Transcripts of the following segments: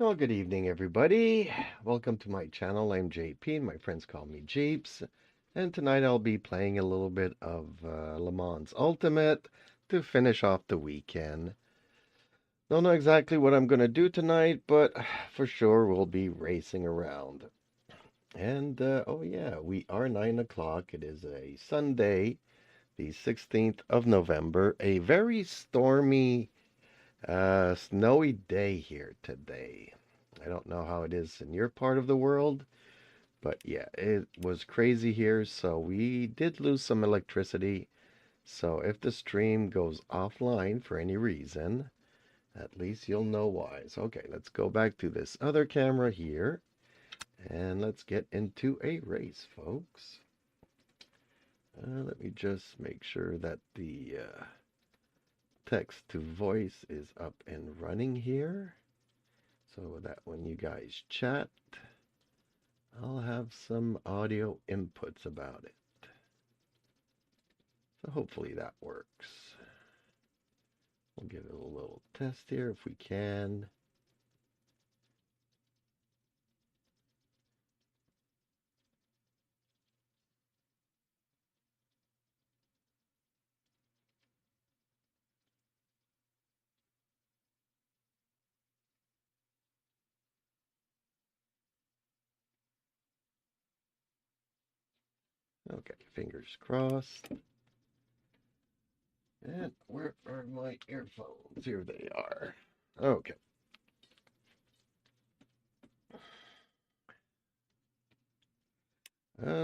Well, good evening, everybody. Welcome to my channel. I'm JP, and my friends call me Jeeps. And tonight I'll be playing a little bit of Le Mans Ultimate to finish off the weekend. Don't know exactly what I'm going to do tonight, but for sure we'll be racing around. And, oh yeah, we are 9 o'clock. It is a Sunday, the 16th of November. A very stormy, snowy day here today. I don't know how it is in your part of the world, but yeah, it was crazy here. So we did lose some electricity. So if the stream goes offline for any reason, at least you'll know why. So, okay, let's go back to this other camera here and let's get into a race, folks. Let me just make sure that the text to voice is up and running here, so that when you guys chat, I'll have some audio inputs about it. So hopefully that works. We'll give it a little test here if we can. Okay, fingers crossed. And where are my earphones? Here they are. Okay.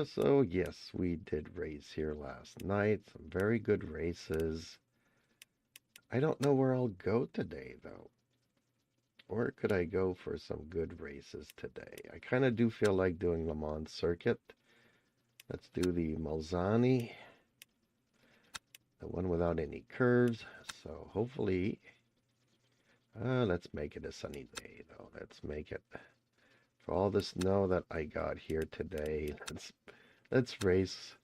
So yes, we did race here last night. Some very good races. I don't know where I'll go today, though. Where could I go for some good races today? I kind of do feel like doing Le Mans Circuit. Let's do the Malzani, the one without any curves. So hopefully, let's make it a sunny day, though. Let's make it, for all the snow that I got here today, let's race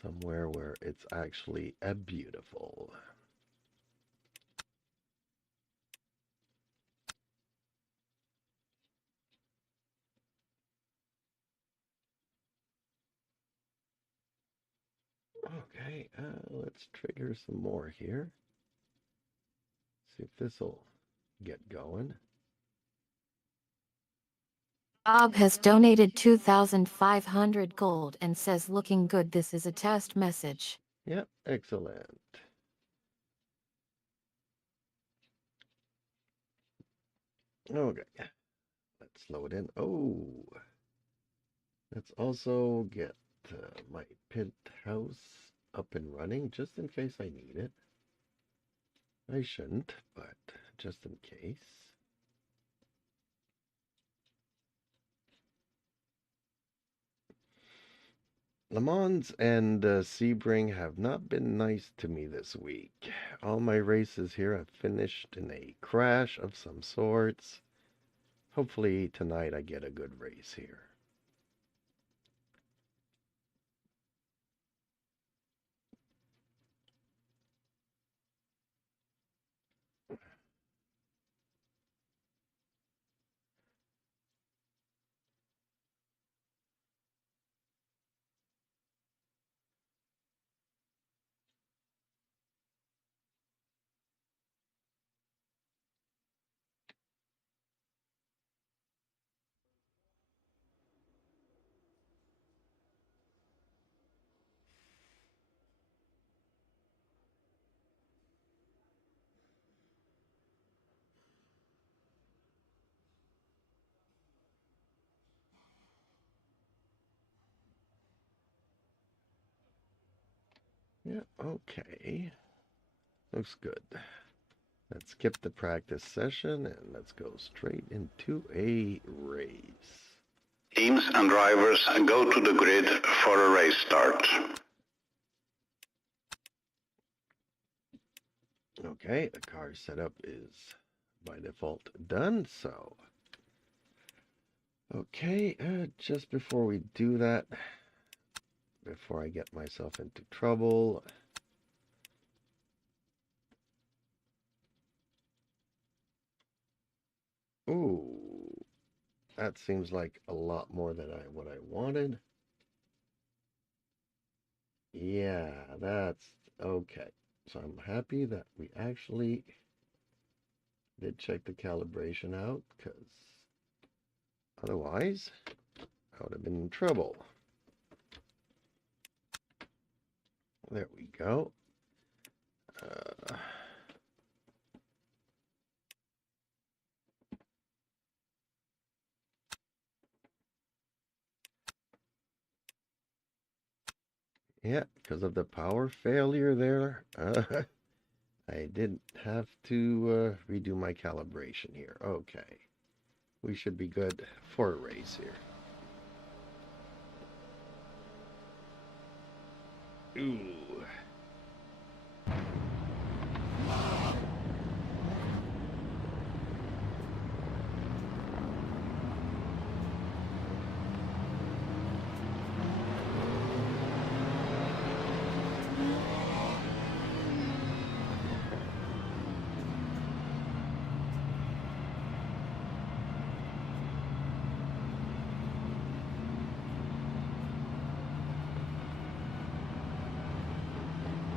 somewhere where it's actually beautiful. Okay, let's trigger some more here. See if this will get going. Bob has donated 2,500 gold and says looking good. This is a test message. Yep, excellent. Okay, let's slow it in. Oh, let's also get my pit house up and running just in case I need it. I shouldn't, but just in case. Le Mans and Sebring have not been nice to me this week. All my races here have finished in a crash of some sorts. Hopefully tonight I get a good race here. Yeah, okay. Looks good. Let's skip the practice session and let's go straight into a race. Teams and drivers go to the grid for a race start. Okay, the car setup is by default done, so. Okay, just before we do that, before I get myself into trouble, Ooh, that seems like a lot more than what I wanted. Yeah, that's okay. So I'm happy that we actually did check the calibration out, because otherwise I would have been in trouble. There we go. Yeah, because of the power failure there, I didn't have to redo my calibration here. Okay, we should be good for a race here. Ooh.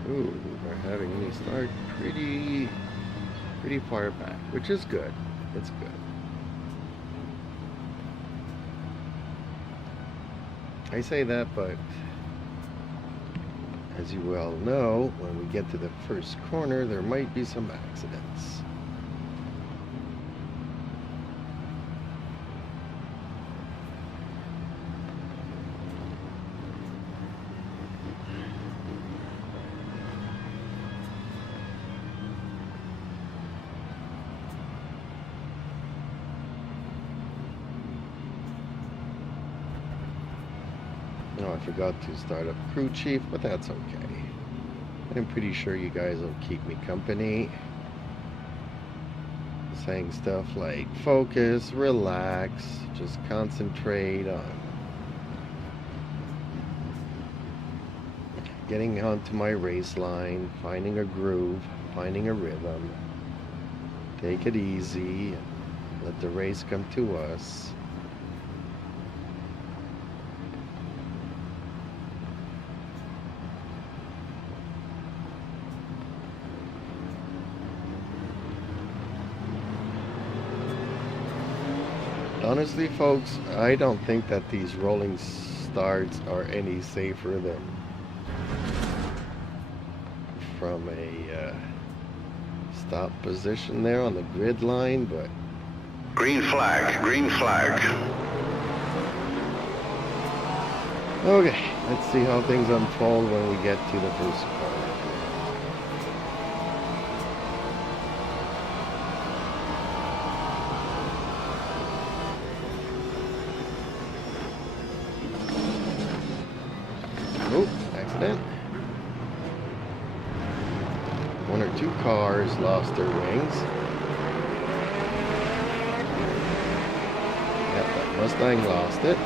Ooh, we're having me start pretty far back, which is good. It's good. I say that, but as you well know, when we get to the first corner, there might be some accidents. No, I forgot to start up crew chief, but that's okay. I'm pretty sure you guys will keep me company, saying stuff like focus, relax, just concentrate on getting onto my race line, finding a groove, finding a rhythm. Take it easy, let the race come to us. Honestly, folks, I don't think that these rolling starts are any safer than from a stop position there on the grid line, but... Green flag, green flag. Okay, let's see how things unfold when we get to the first corner. Oh, accident. One or two cars lost their wings. Yep, that Mustang lost it.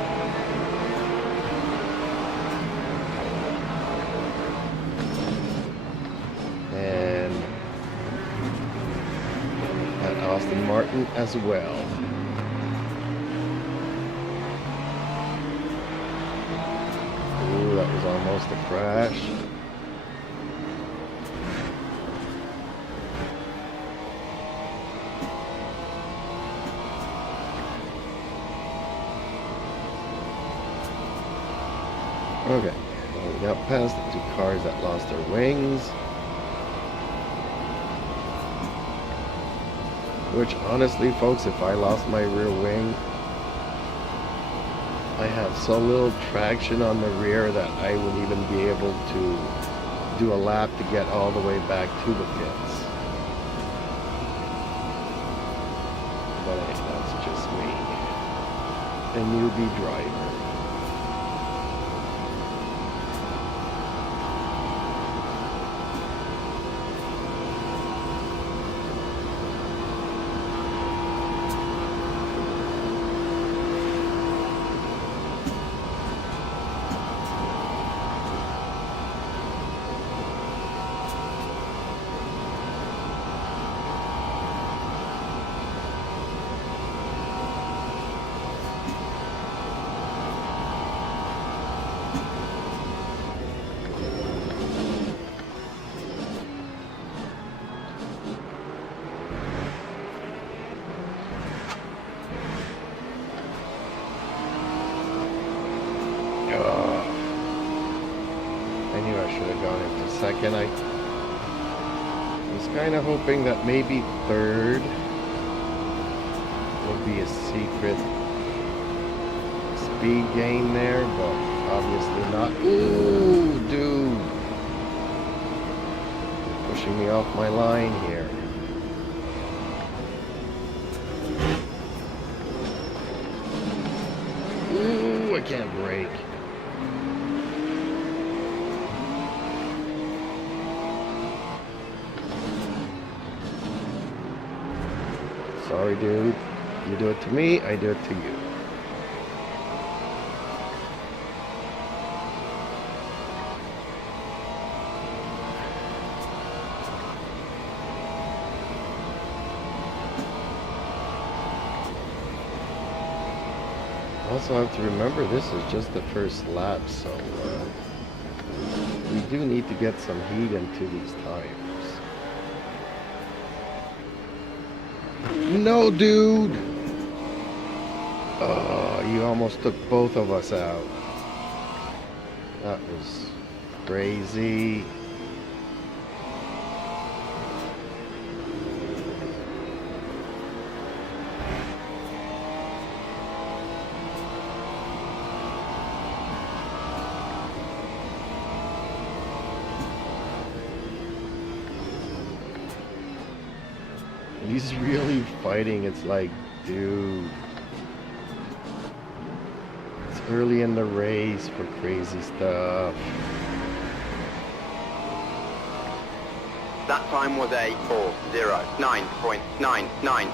And that Aston Martin as well. Ooh, that was almost a crash. Okay, well, we got past the two cars that lost their wings. Which, honestly, folks, if I lost my rear wing, I have so little traction on the rear that I wouldn't even be able to do a lap to get all the way back to the pits. But hey, that's just me. A newbie driver. should have gone into second. I was kind of hoping that maybe third would be a secret speed gain there, but obviously not. Ooh, dude. Pushing me off my line here. Ooh, I can't brake. Sorry, dude. You do it to me, I do it to you. Also have to remember this is just the first lap, so we do need to get some heat into these tires. No, dude! Oh, you almost took both of us out. That was crazy. He's really fighting. It's like, dude. It's early in the race for crazy stuff. That time was a 4:09.99.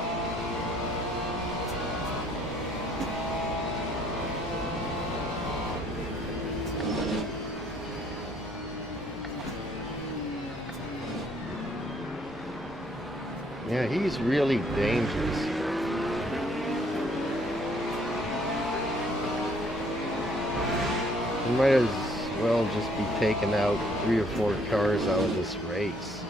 Yeah, he's really dangerous. He might as well just be taking out 3 or 4 cars out of this race.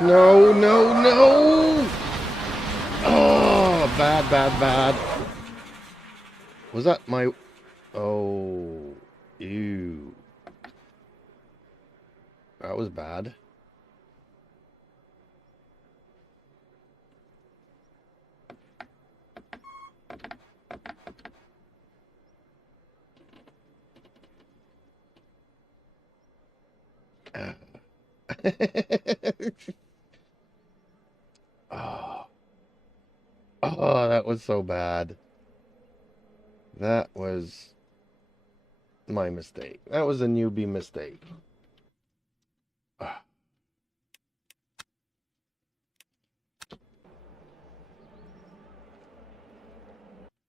No, no, no! bad, bad, bad. Was that my... Oh, ew. That was bad. Oh. Oh, that was so bad. That was my mistake. That was a newbie mistake. Ah.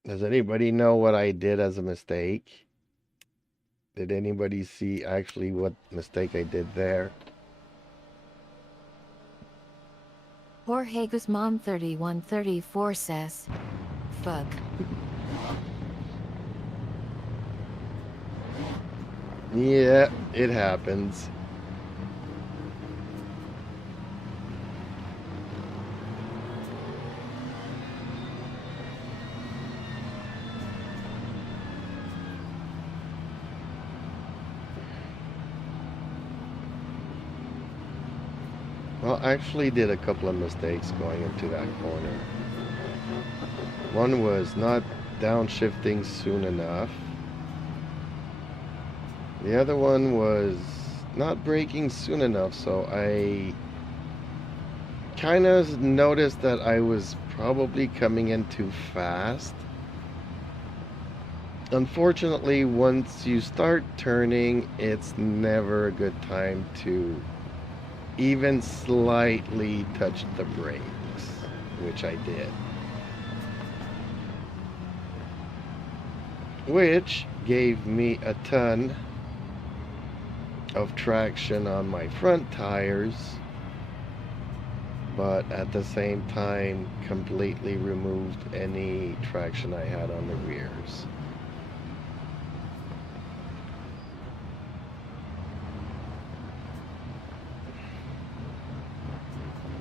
Does anybody know what I did as a mistake? Did anybody see actually what mistake I did there? Jorge Guzman 3134 says, fuck. Yeah, it happens. Well, I actually did a couple of mistakes going into that corner. One was not downshifting soon enough. The other one was not braking soon enough, so I kind of noticed that I was probably coming in too fast. Unfortunately, once you start turning, it's never a good time to even slightly touch the brakes, which I did. Which gave me a ton of traction on my front tires, but at the same time completely removed any traction I had on the rears.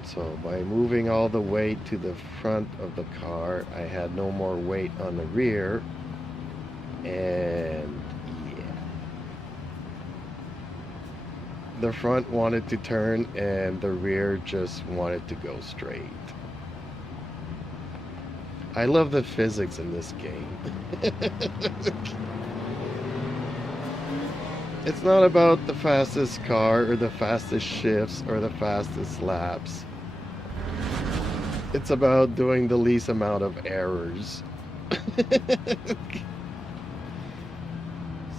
So by moving all the weight to the front of the car, I had no more weight on the rear, and yeah, the front wanted to turn and the rear just wanted to go straight. I love the physics in this game. It's not about the fastest car or the fastest shifts or the fastest laps. It's about doing the least amount of errors.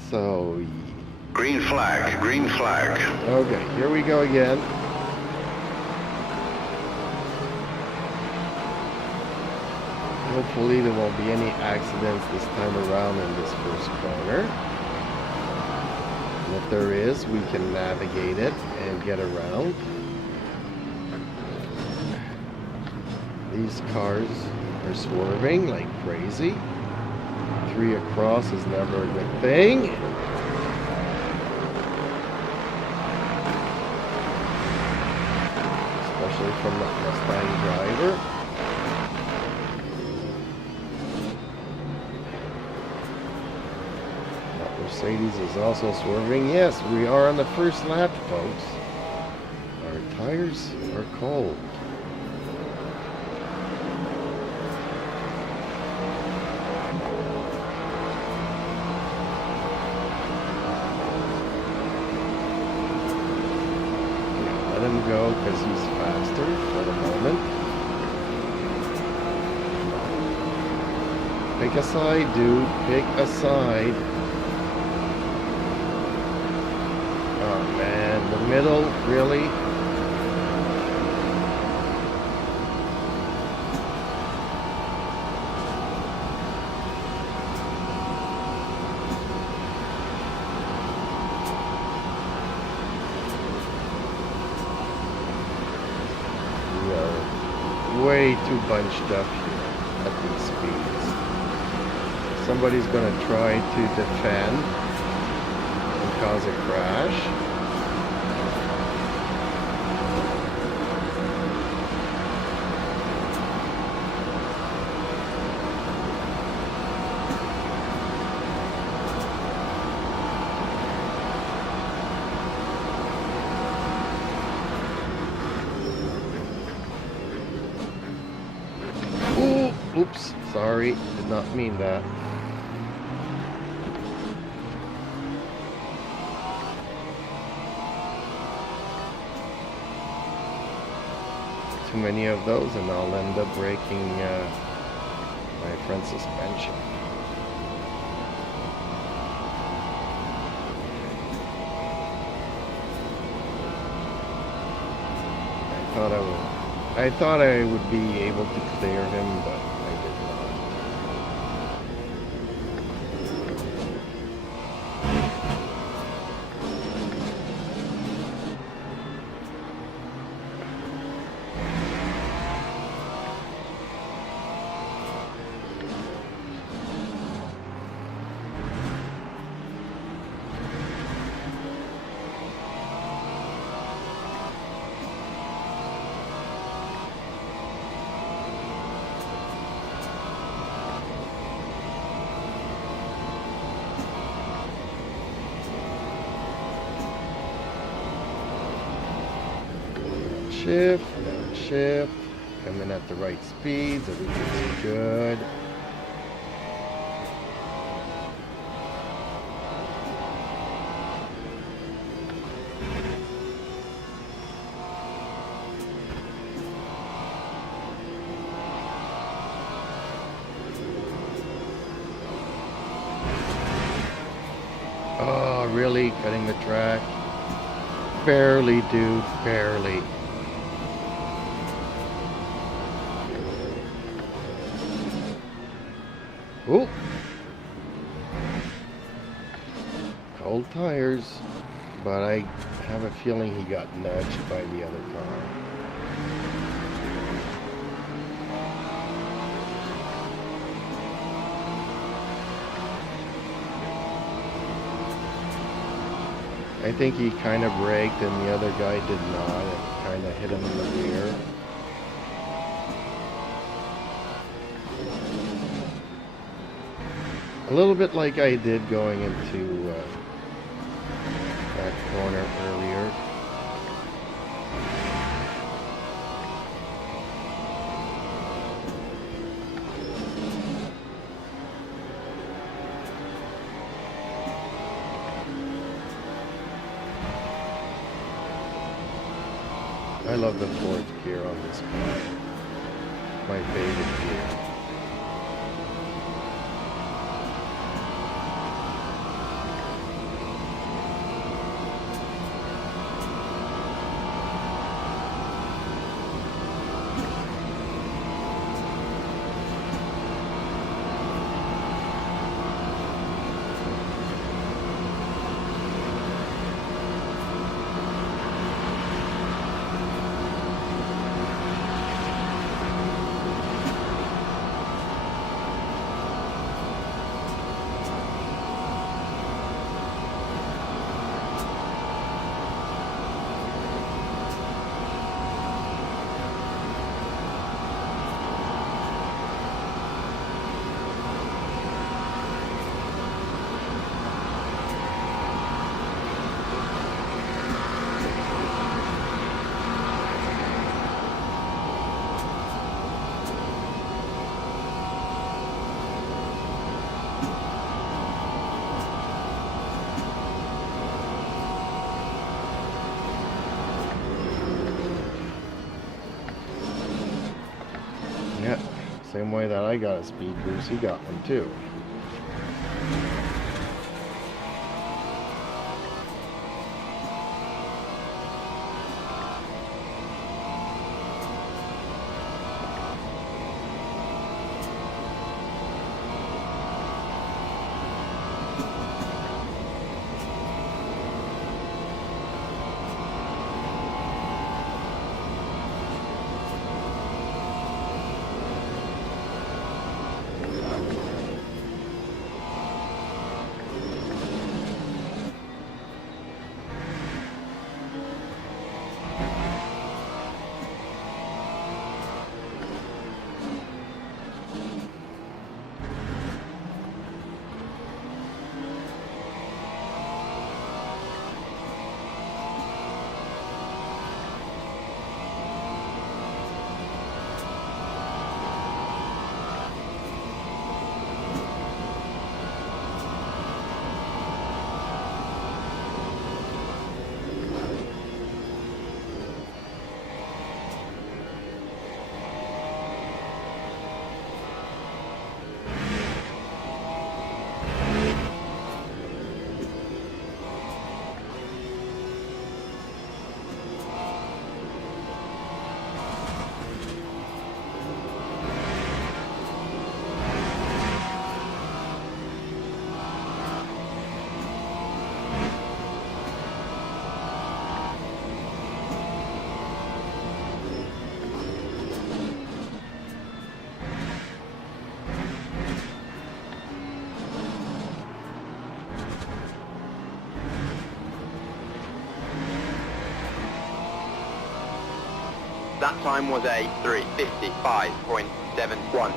So, yeah. Green flag, green flag. Okay, here we go again. Hopefully there won't be any accidents this time around in this first corner. And if there is, we can navigate it and get around. These cars are swerving like crazy. 3 across is never a good thing. Especially from the Mustang driver. That Mercedes is also swerving. Yes, we are on the first lap, folks. Our tires are cold. Let him go because he's faster for the moment. Pick a side, dude. Pick a side. Oh man, the middle, really? Way too bunched up here at these speeds. Somebody's gonna try to defend and cause a crash. Oops, sorry, did not mean that. Too many of those and I'll end up breaking my front suspension. I thought I would be able to clear him, but I did not. Shift, coming at the right speeds, everything's good. Oh, really? Cutting the track? Barely, dude, barely. Oh! Cold tires, but I have a feeling he got nudged by the other car. I think he kind of braked and the other guy did not. It kind of hit him in the rear. A little bit like I did going into that corner earlier. I love the fourth gear on this car. My favorite gear. Yeah, same way that I got a speed boost, he got one too. That time was a 3:55.71.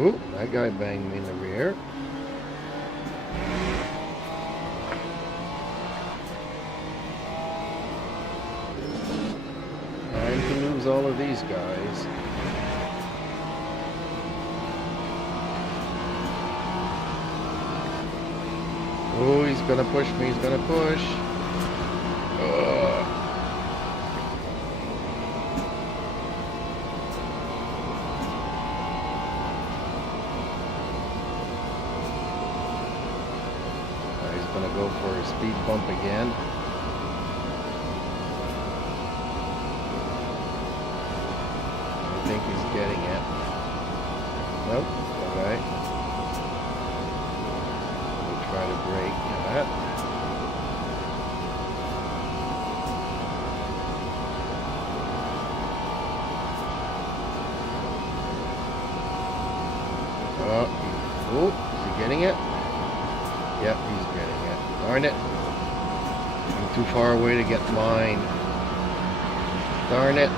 Ooh, that guy banged me in the rear. Time to lose all of these guys. Oh, he's gonna push me, he's gonna push. Ugh. He's gonna go for a speed bump again. I think he's getting it. Nope, okay. We'll try to brake that. Oh, is he getting it? Yep, he's getting it. Darn it. I'm too far away to get mine. Darn it.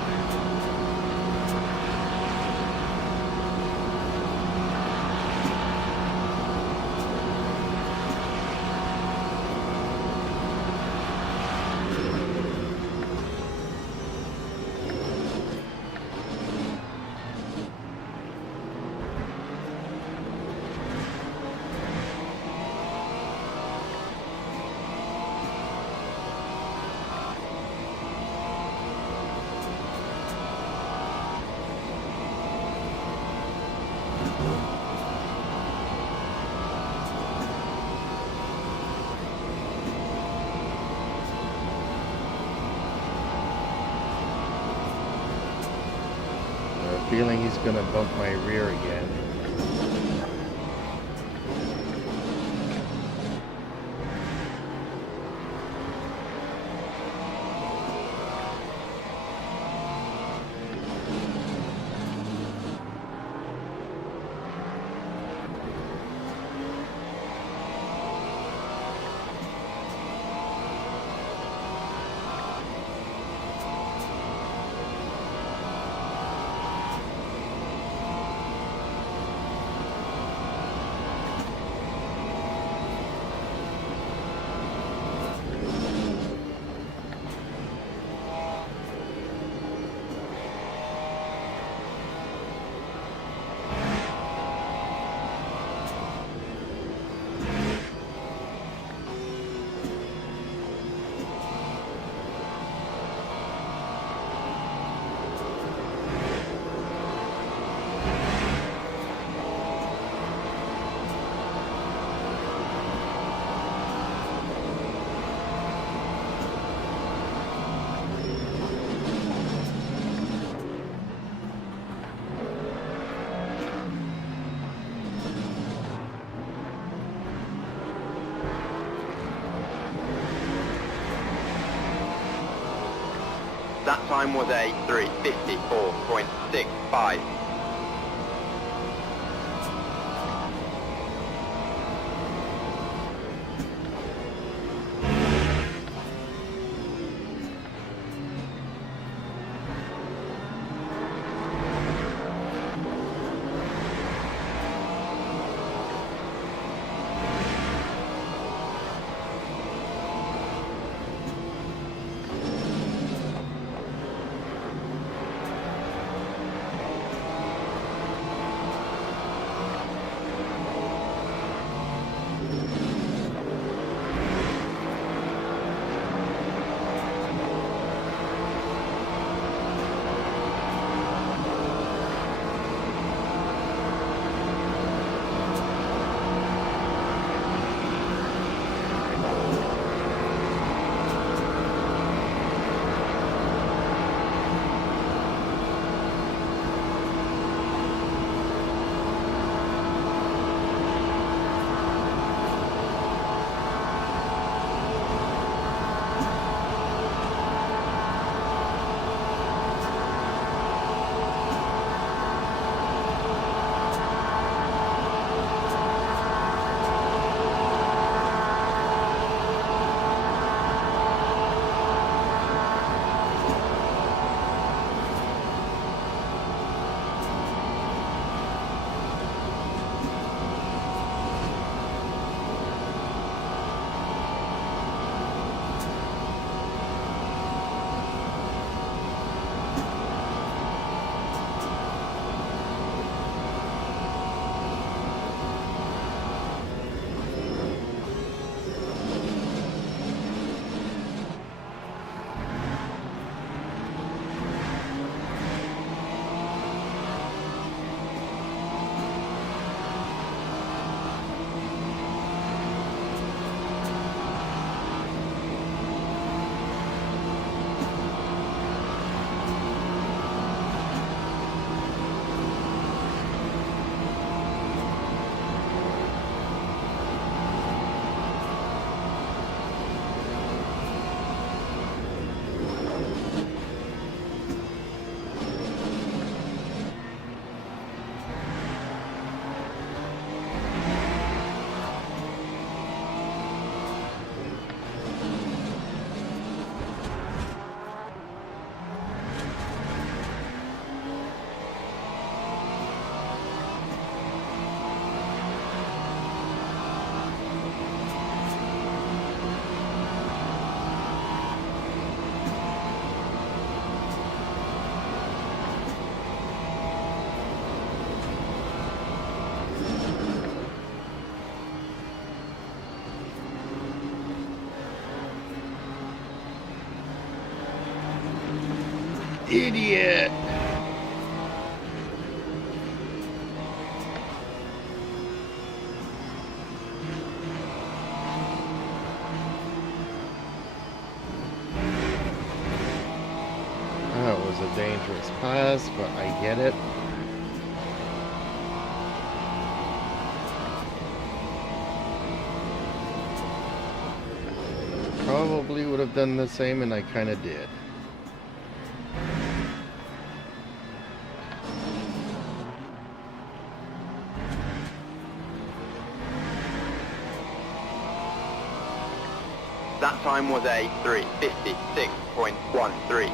Feeling he's gonna bump my rear again. That time was a 3:54.65. Idiot! That was a dangerous pass, but I get it. Probably would have done the same, and I kind of did. That time was a 3:56.13.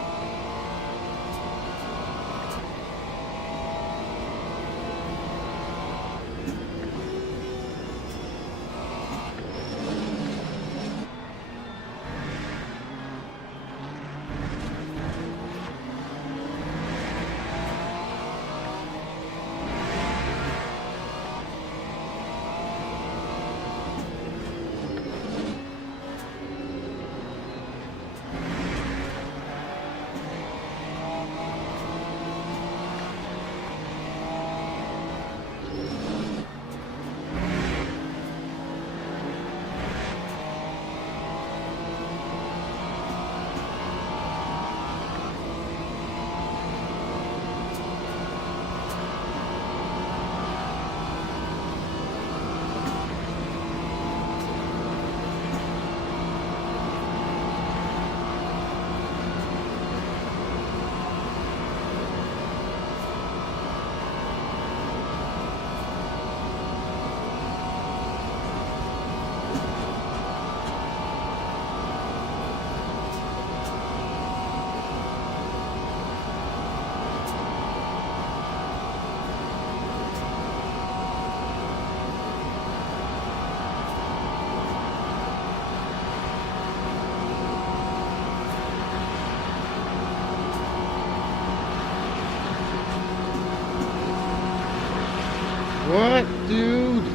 What, dude?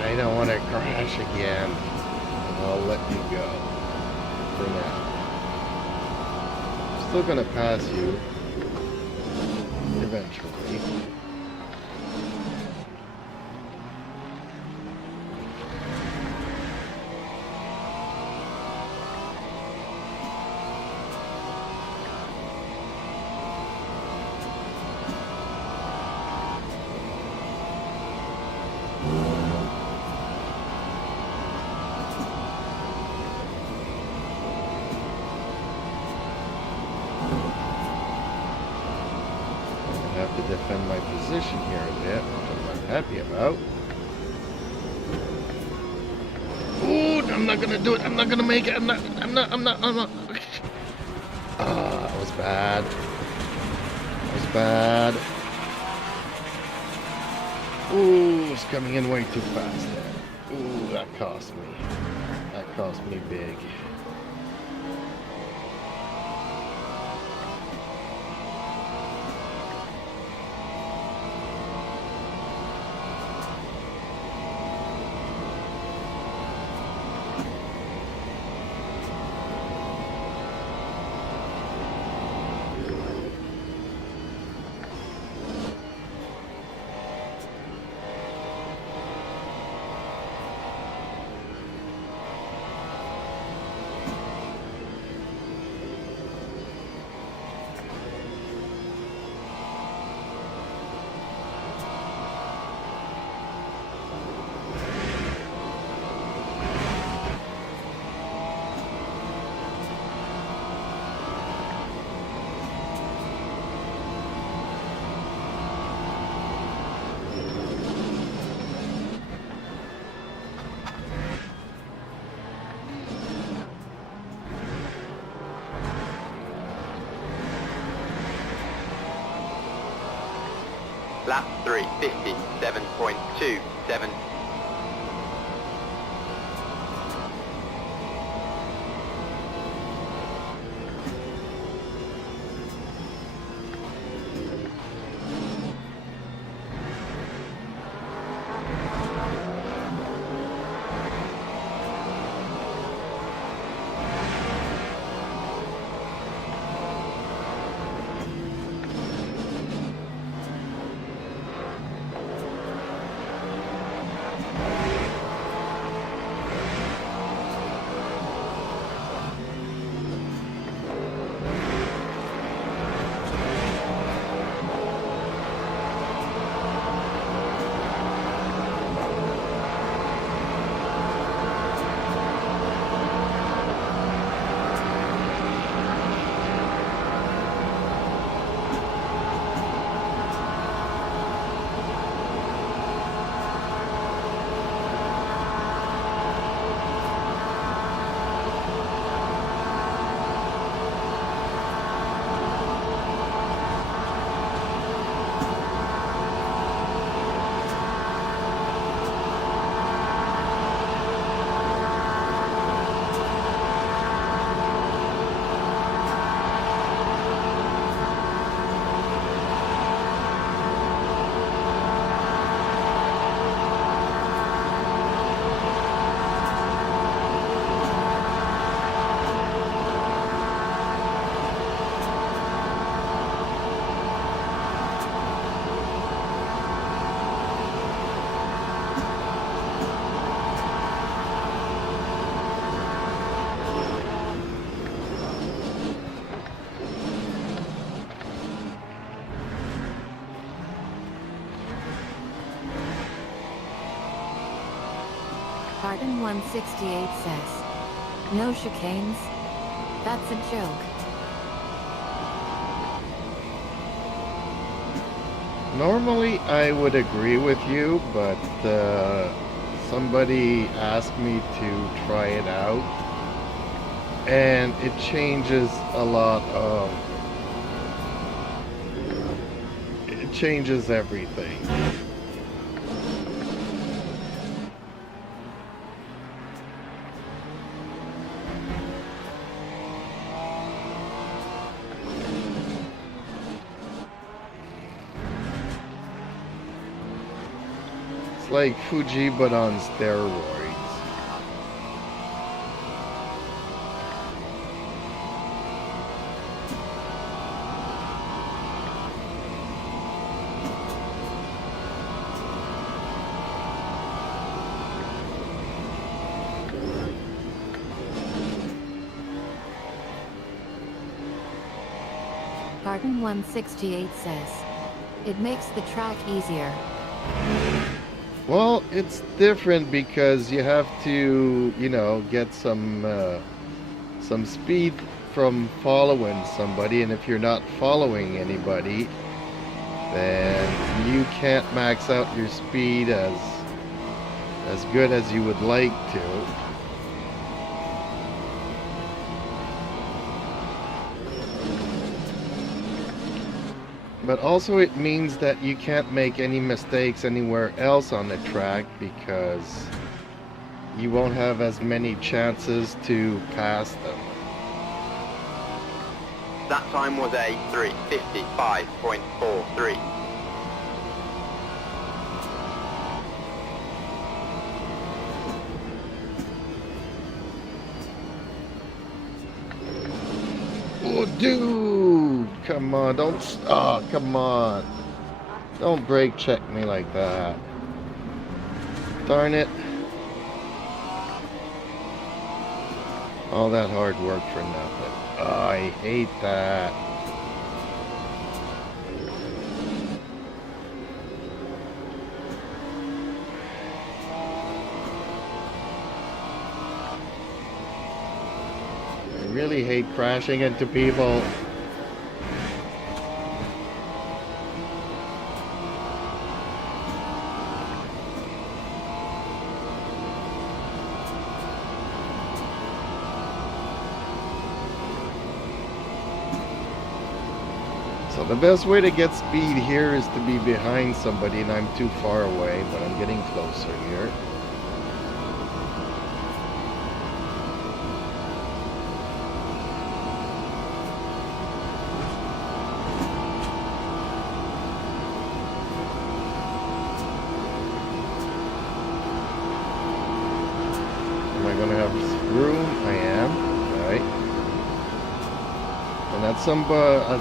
I don't want to crash again. I'll let you go for now. Still gonna pass you eventually. Have to defend my position here a bit, which I'm not happy about. Ooh, I'm not gonna do it. I'm not gonna make it. I'm not. Ah, that was bad. That was bad. Ooh, it's coming in way too fast there. Ooh, that cost me. That cost me big. Lap 3:57.27. Garden 168 says, no chicanes? That's a joke. Normally I would agree with you, but somebody asked me to try it out, and it changes a lot of... It changes everything. Like Fuji but on steroids. Garden 168 says, it makes the track easier. Well, it's different because you have to, you know, get some speed from following somebody, and if you're not following anybody, then you can't max out your speed as good as you would like to. But also it means that you can't make any mistakes anywhere else on the track because you won't have as many chances to pass them. That time was a 3:55.43. Oh, dude! Come on, don't... Oh, come on. Don't brake check me like that. Darn it. All that hard work for nothing. Oh, I hate that. I really hate crashing into people. So the best way to get speed here is to be behind somebody, and I'm too far away, but I'm getting closer here. Am I going to have room? I am. Right. And at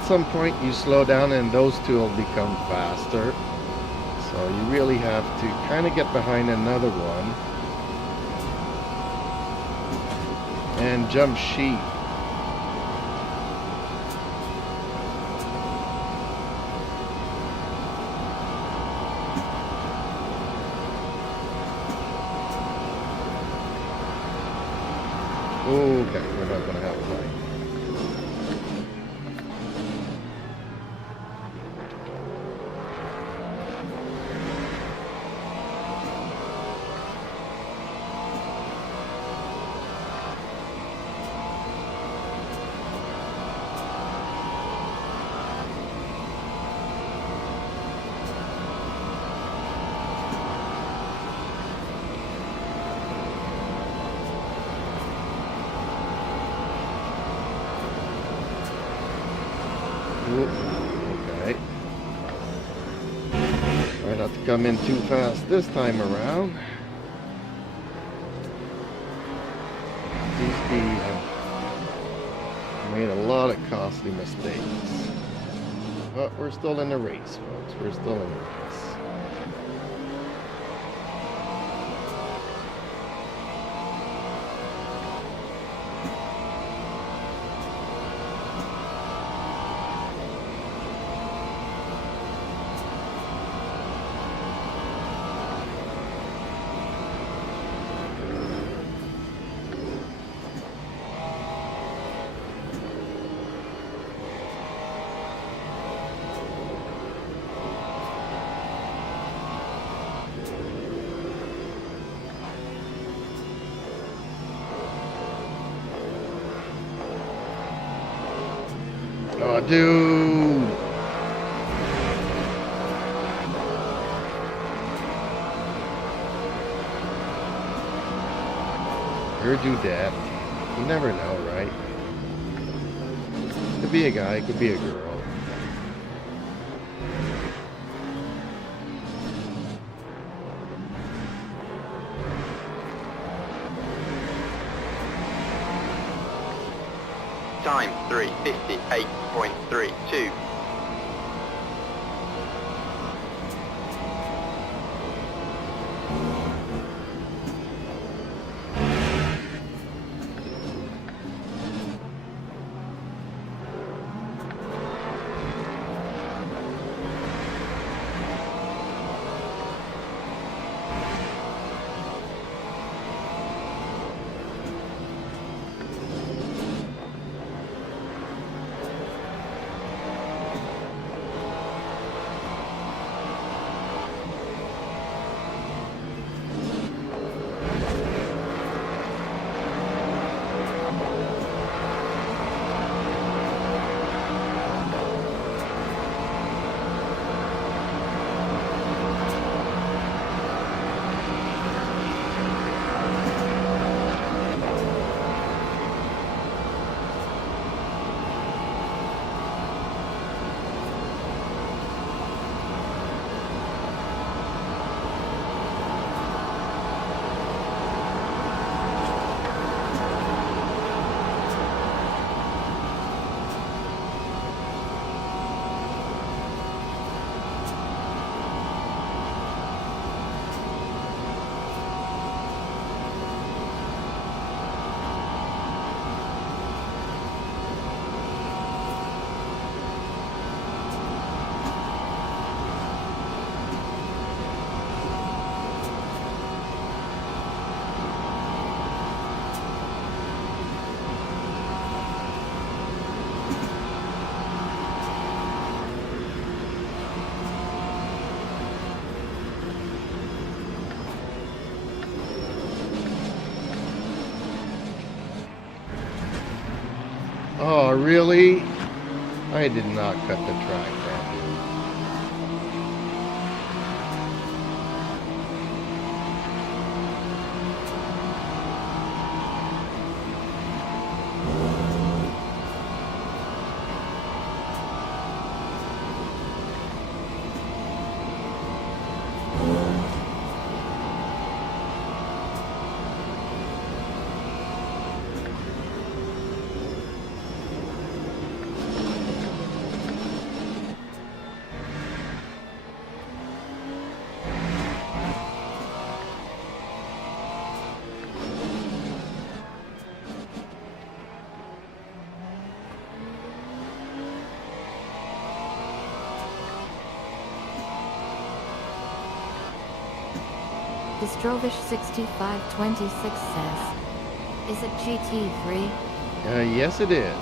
some point you slow down and those two will become faster. So you really have to kind of get behind another one and jump sheep. Okay, we're not going to have a fight. Okay. Try not to come in too fast this time around. These people have made a lot of costly mistakes. But we're still in the race, folks. We're still in the race. Oh, dude. Heard you, Dad. You never know, right? Could be a guy, could be a girl. Time 3:58.32. Oh, really? I did not cut the track, man. Distrovish 6526 says, is it GT3? Yes, it is.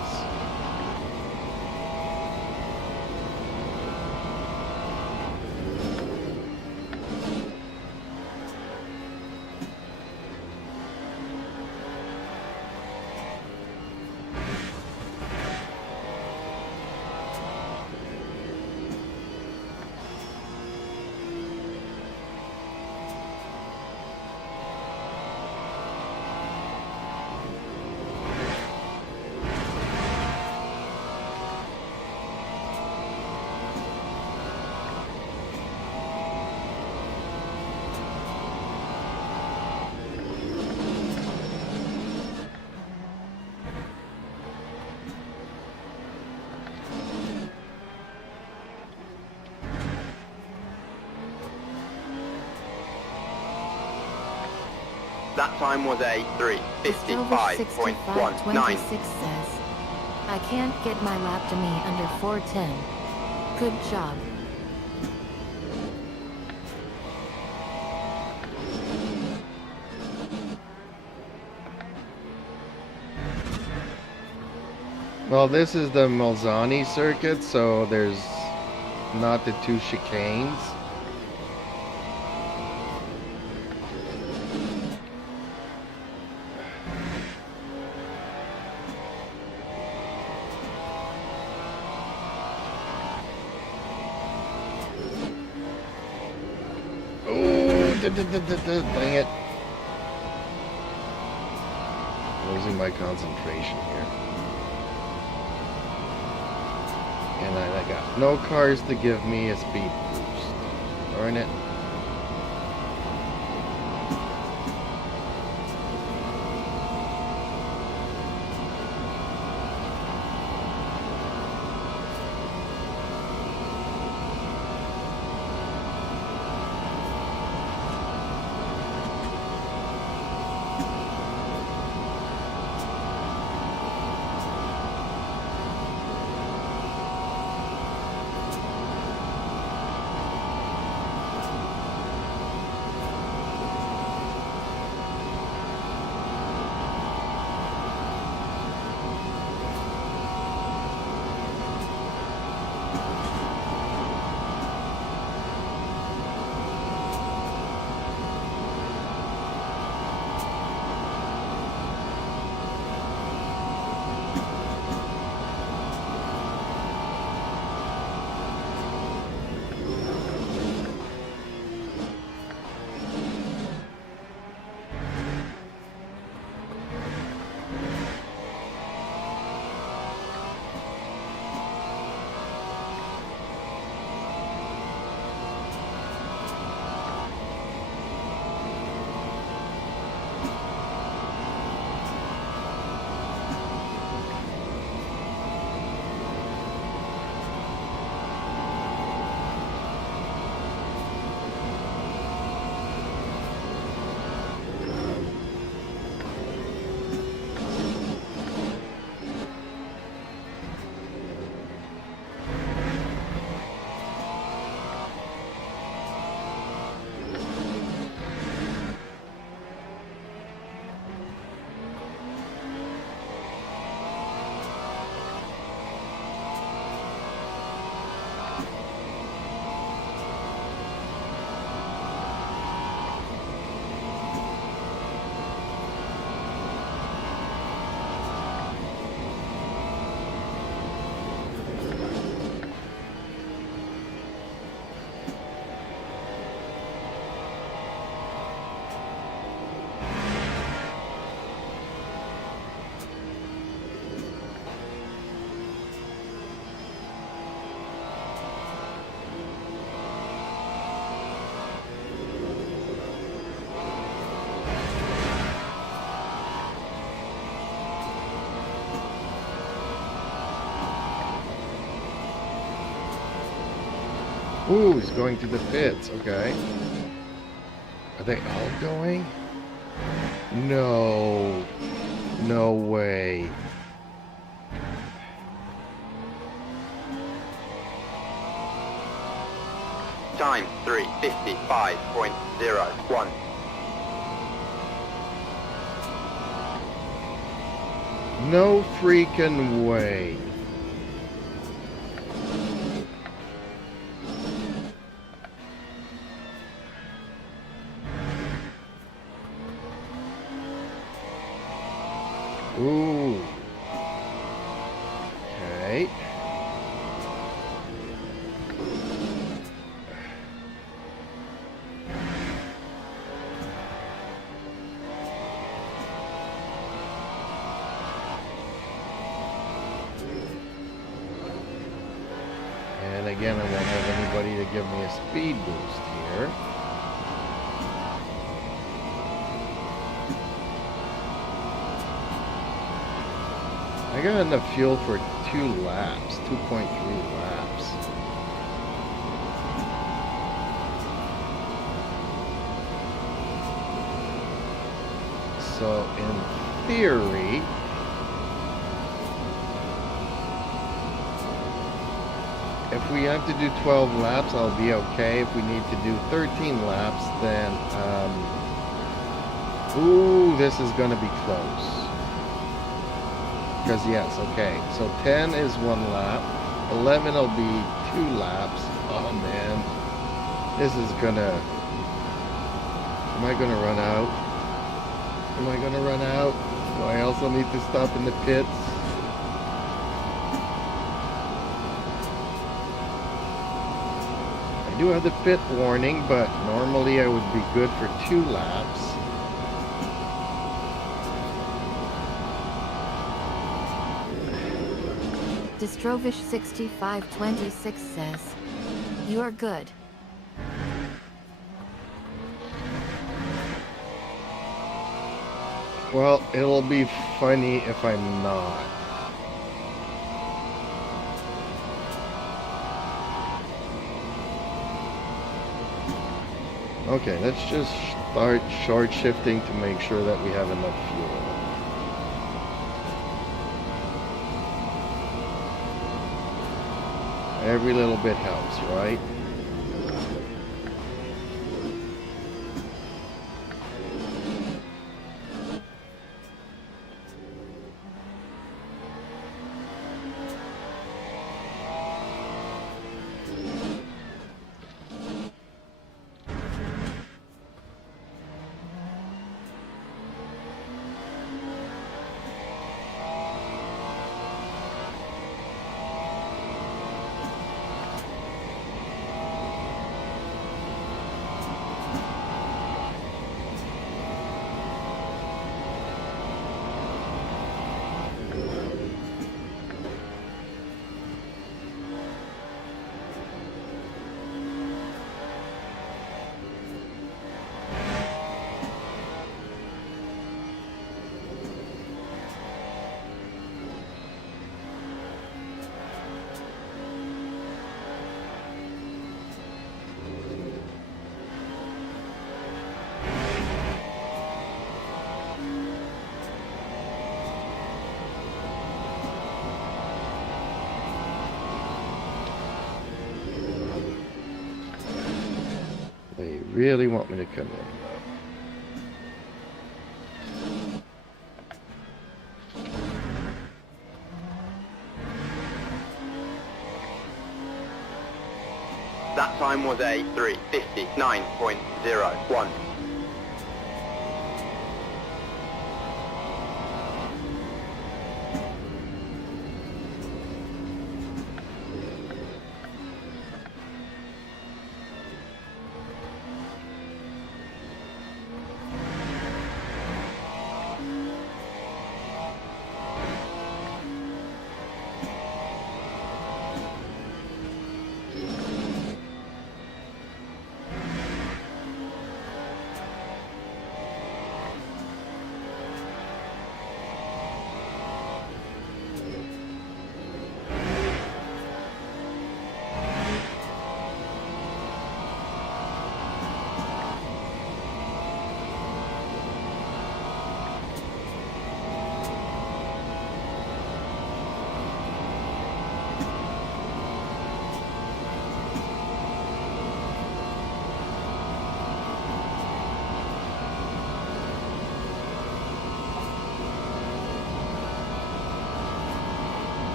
That time was a Distrovish 3:55.19. 6526 says, I can't get my lap to me under 410. Good job. Well, this is the Malzani circuit, so there's not the two chicanes. Dang it. Losing my concentration here. And I got no cars to give me a speed boost. Darn it. Ooh, he's going to the pits. Okay. Are they all going? No. No way. Time 3:55.01. No freaking way. Ooh. Okay. And again, I won't have anybody to give me a speed boost here. I got enough fuel for 2 laps, 2.3 laps. So in theory, if we have to do 12 laps, I'll be okay. If we need to do 13 laps, then, ooh, this is going to be close. Because, yes, okay. So 10 is 1 lap. 11 will be 2 laps. Oh, man. This is going to... Am I going to run out? Am I going to run out? Do I also need to stop in the pits? I I do have the pit warning, but normally I would be good for 2 laps. Distrovish 6526 says, "You're good." Well, it'll be funny if I'm not. Okay, let's just start short shifting to make sure that we have enough fuel. Every little bit helps, right? They really want me to come in. That time was a 3:59.01.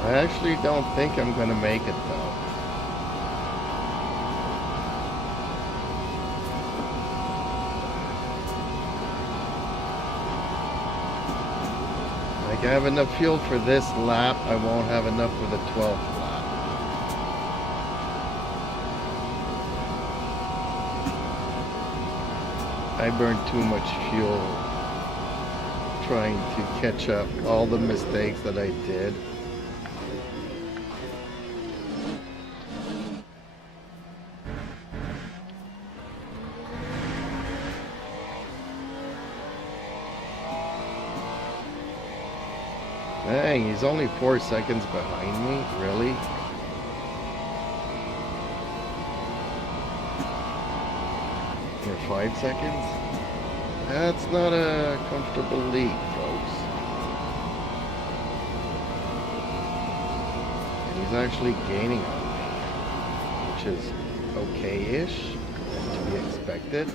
I actually don't think I'm gonna make it though. Like I have enough fuel for this lap, I won't have enough for the 12th lap. I burned too much fuel trying to catch up all the mistakes that I did. Dang, he's only 4 seconds behind me? Really? Or 5 seconds? That's not a comfortable lead, folks. And he's actually gaining on me, which is okay-ish, to be expected.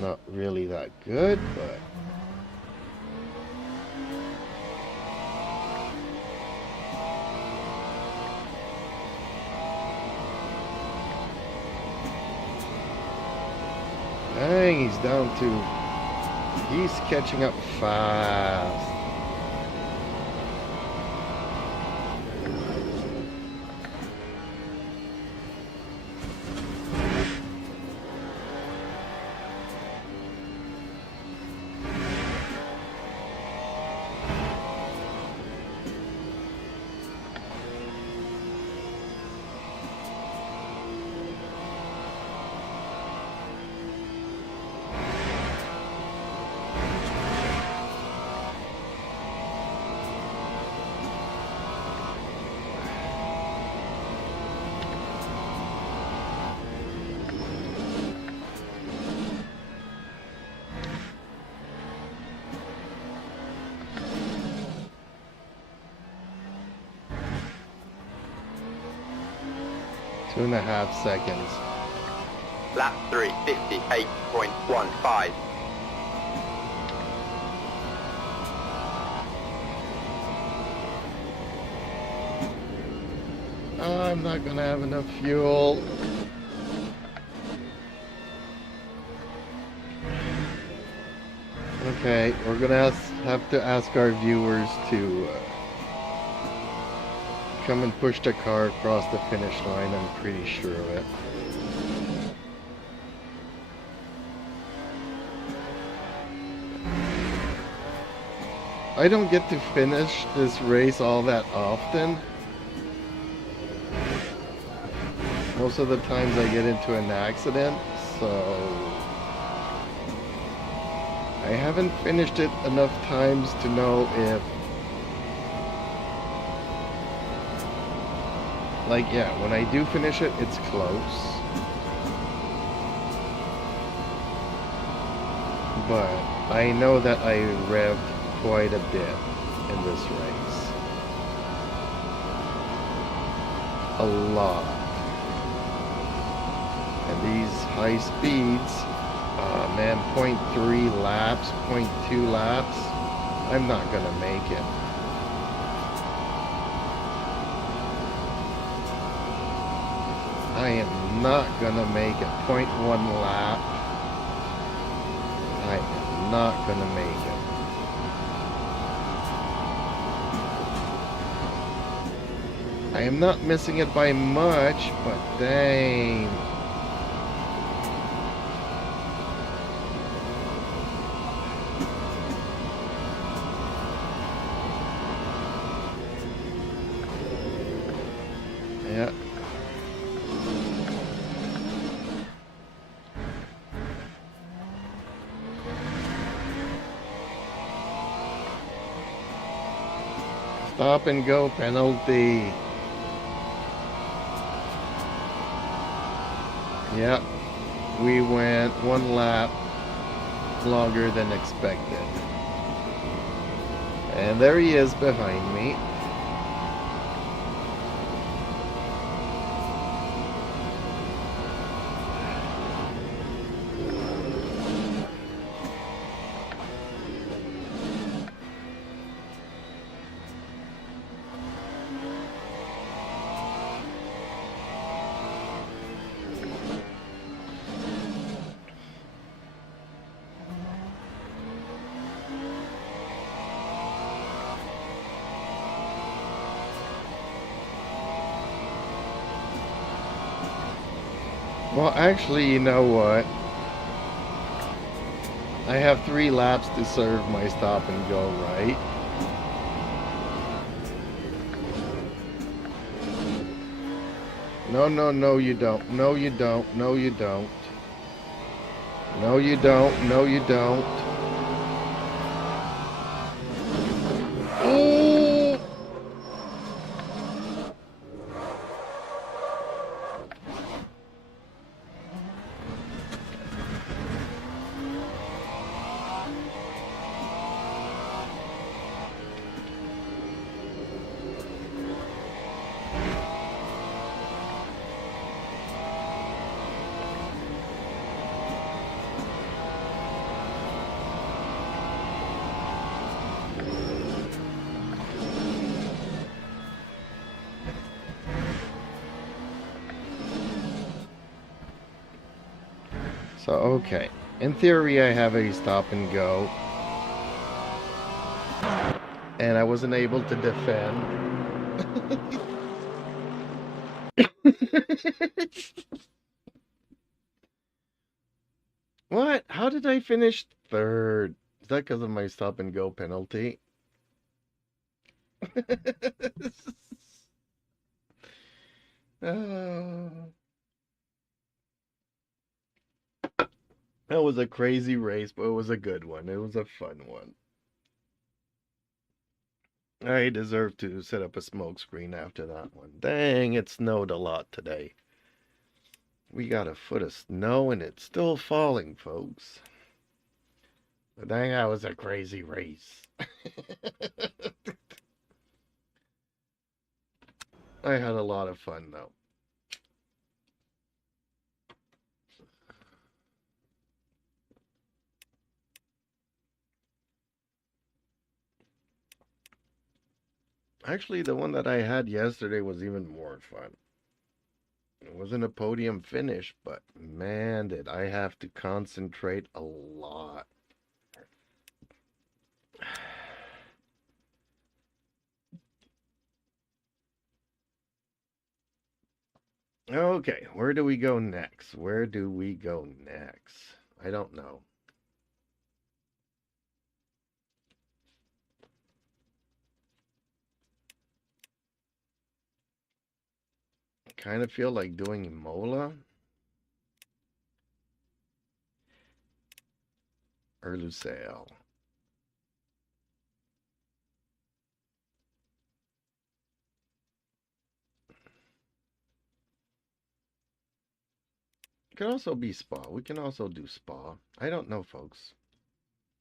No, good, but dang, he's down to, he's catching up fast. Two and a half seconds. Lap 3, 58.15. I'm not gonna have enough fuel. Okay, we're gonna have to ask our viewers to come and push the car across the finish line. I'm pretty sure of it. I don't get to finish this race all that often. Most of the times I get into an accident, so I haven't finished it enough times to know if, like, yeah, when I do finish it, it's close. But I know that I revved quite a bit in this race. A lot. And these high speeds, man, 0.3 laps, 0.2 laps, I'm not gonna make it. I am not gonna make it. 0.1 lap. I am not gonna make it. I am not missing it by much, but dang. Yeah. Stop and go penalty. Yep, we went one lap longer than expected. And there he is behind me. Well, actually, you know what? I have 3 laps to serve my stop and go, right? No, no, no, you don't. No, you don't. No, you don't. No, you don't. No, you don't. Oh! So, okay. In theory, I have a stop and go. And I wasn't able to defend. What? How did I finish third? Is that because of my stop and go penalty? Oh. That was a crazy race, but it was a good one. It was a fun one. I deserve to set up a smoke screen after that one. Dang, it snowed a lot today. We got a foot of snow and it's still falling, folks. But dang, that was a crazy race. I had a lot of fun though. Actually, the one that I had yesterday was even more fun. It wasn't a podium finish, but man, did I have to concentrate a lot. Okay, where do we go next? Where do we go next? I don't know. Kind of feel like doing Imola or Lusail. It could also be Spa. We can also do Spa. I don't know, folks.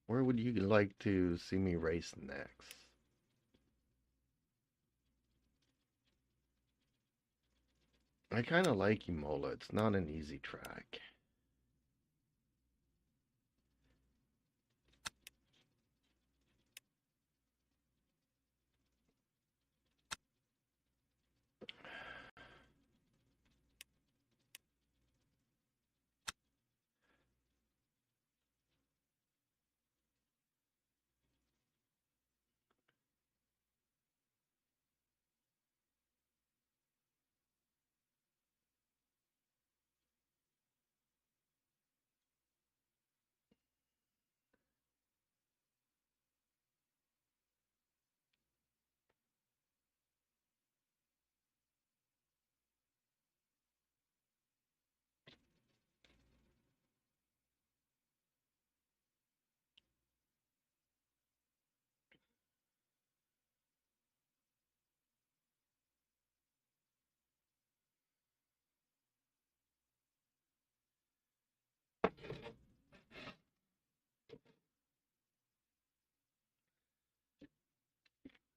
Where would you like to see me race next? I kind of like Imola. It's not an easy track.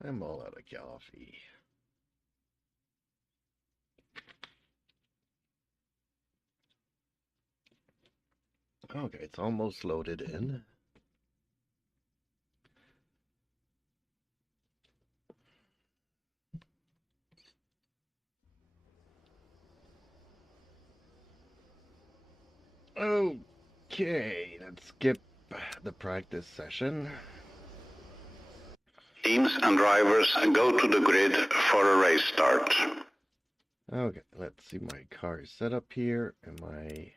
I'm all out of coffee. Okay, it's almost loaded in. Okay, let's skip the practice session. Teams and drivers go to the grid for a race start. Okay, let's see, my car is set up here. Am I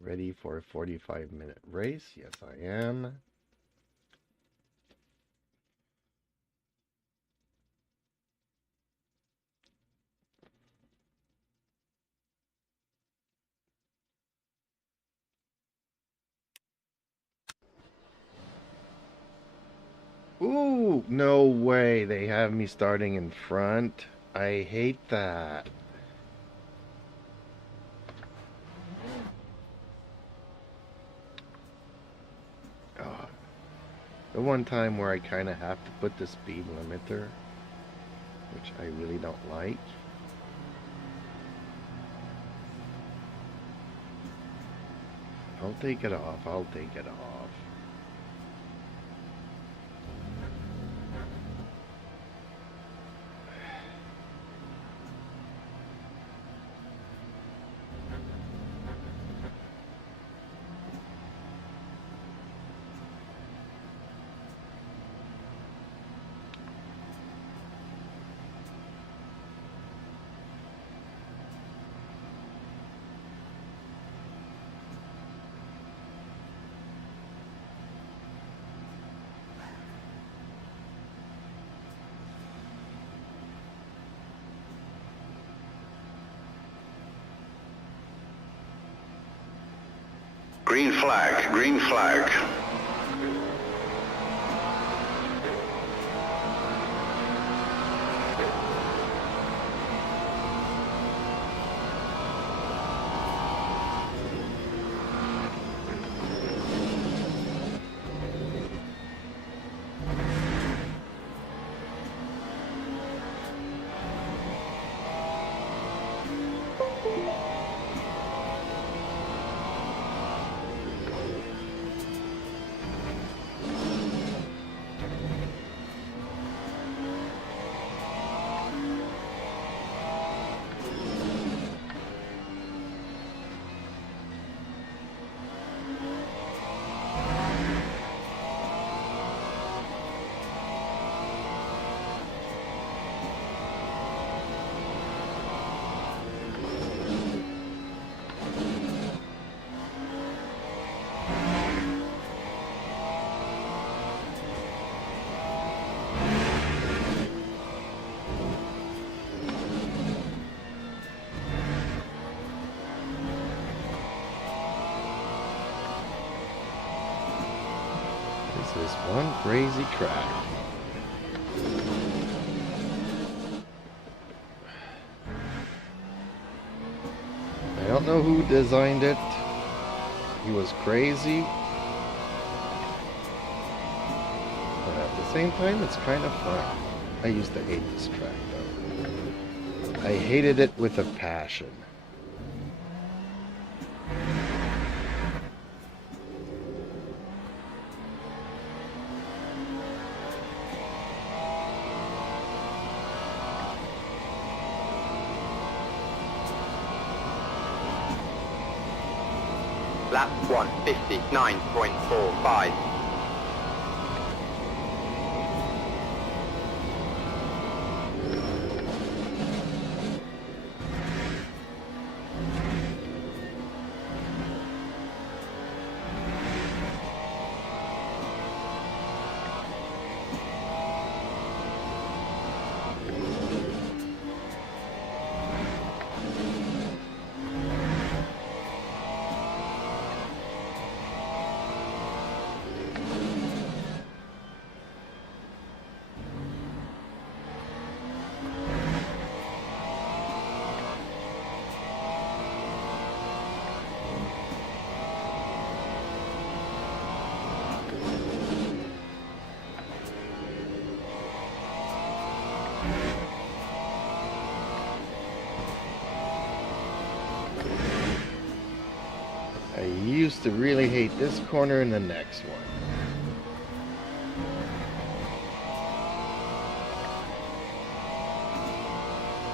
ready for a 45-minute race? Yes, I am. Ooh, no way. They have me starting in front. I hate that. Oh, the one time where I kind of have to put the speed limiter, which I really don't like. I'll take it off. I'll take it off. Green flag, green flag. This is one crazy track. I don't know who designed it. He was crazy. But at the same time, it's kind of fun. I used to hate this track though. I hated it with a passion. Lap 1:59.45. I used to really hate this corner and the next one.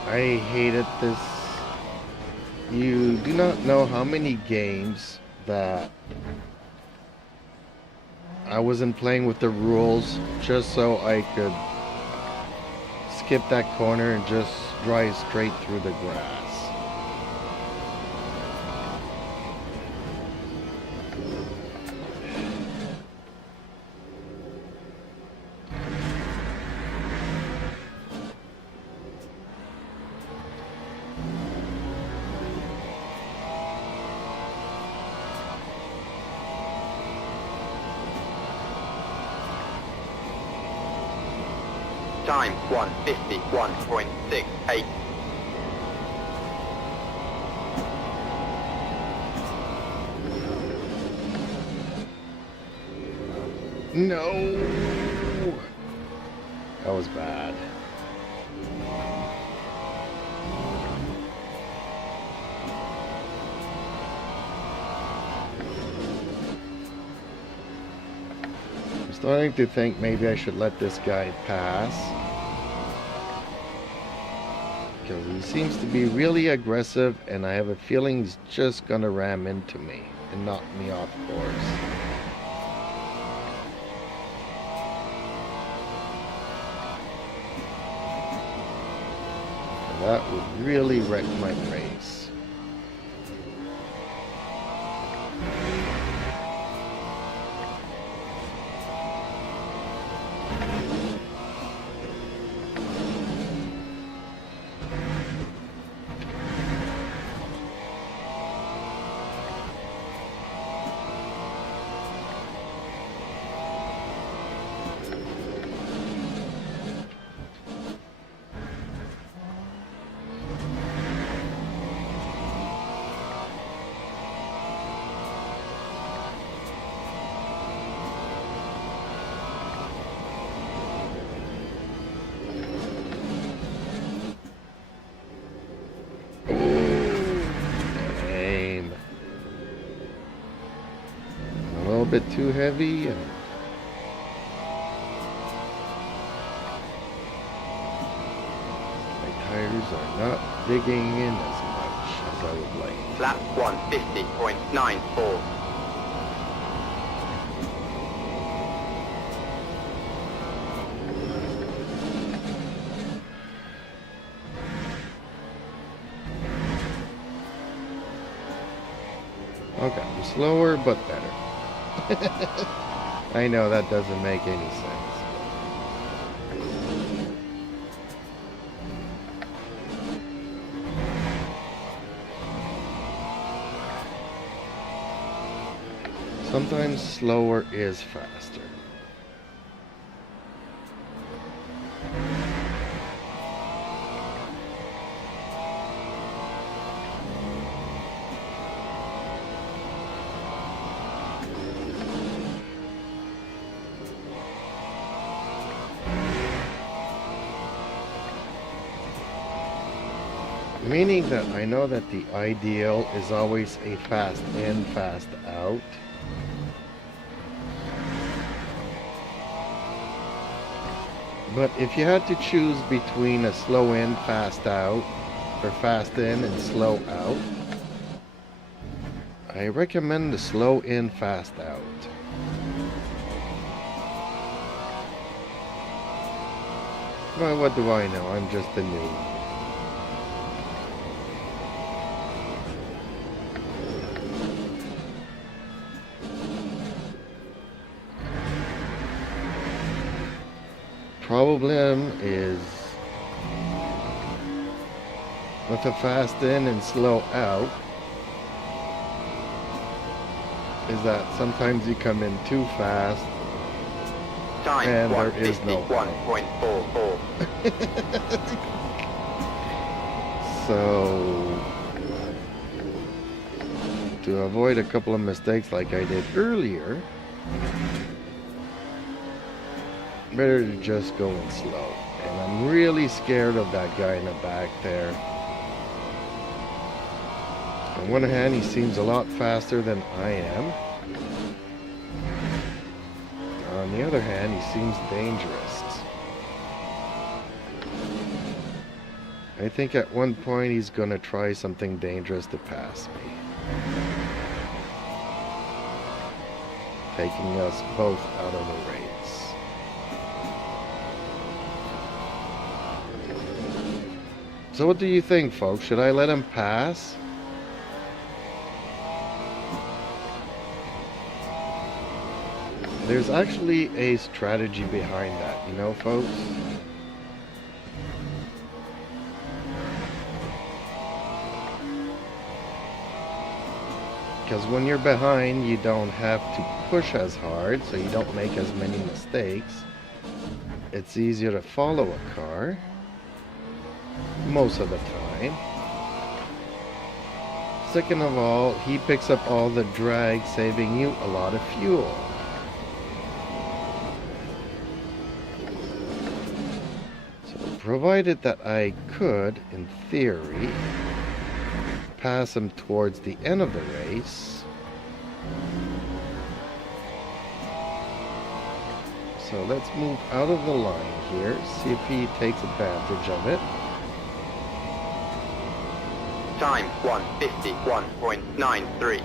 I hated this. You do not know how many games that I wasn't playing with the rules just so I could skip that corner and just drive straight through the grass. Time 1:51.68. No! That was bad. I'm starting to think maybe I should let this guy pass. Because he seems to be really aggressive and I have a feeling he's just gonna ram into me and knock me off course. That would really wreck my race. bit too heavy, and my tires are not digging in as much as I would like. Lap 150.94. Okay, I'm slower but better. I know that doesn't make any sense. Sometimes slower is faster. Meaning that I know that the ideal is always a fast in, fast out. But if you had to choose between a slow in, fast out, or fast in and slow out, I recommend the slow in, fast out. Well, what do I know? I'm just a noob. Problem is with a fast in and slow out is that sometimes you come in too fast Time and there is no 151.44. So to avoid a couple of mistakes like I did earlier, better to just go in slow. And I'm really scared of that guy in the back there. On one hand, he seems a lot faster than I am. On the other hand, he seems dangerous. I think at one point he's gonna try something dangerous to pass me, taking us both out of the race. So what do you think, folks? Should I let him pass? There's actually a strategy behind that, you know, folks? Because when you're behind, you don't have to push as hard, so you don't make as many mistakes. It's easier to follow a car most of the time. Second of all, he picks up all the drag, saving you a lot of fuel. So provided that I could, in theory, pass him towards the end of the race. So let's move out of the line here, see if he takes advantage of it. Time 151.93.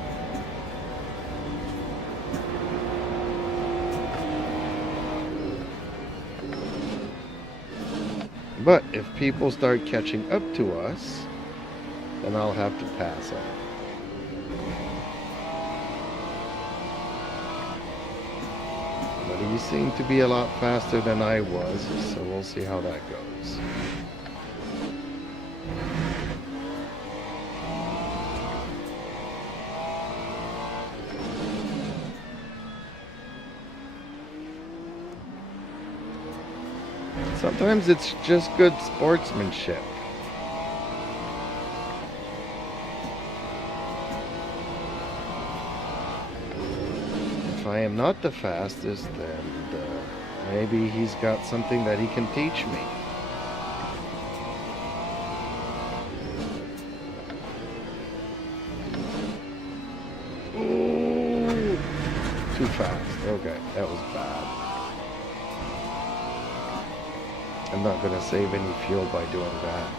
But if people start catching up to us, then I'll have to pass on. But he seemed to be a lot faster than I was, so we'll see how that goes. Sometimes it's just good sportsmanship. If I am not the fastest, then maybe he's got something that he can teach me. Ooh, too fast. That was bad. I'm not gonna save any fuel by doing that.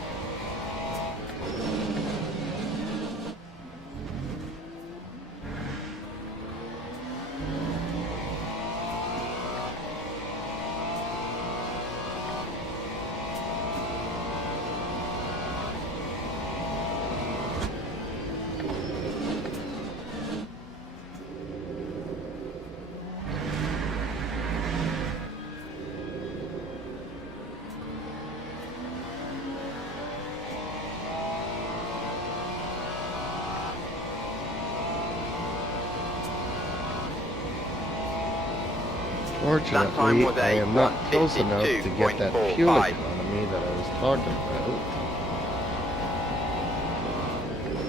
Fortunately, I am not close enough to get that fuel economy that I was talking about.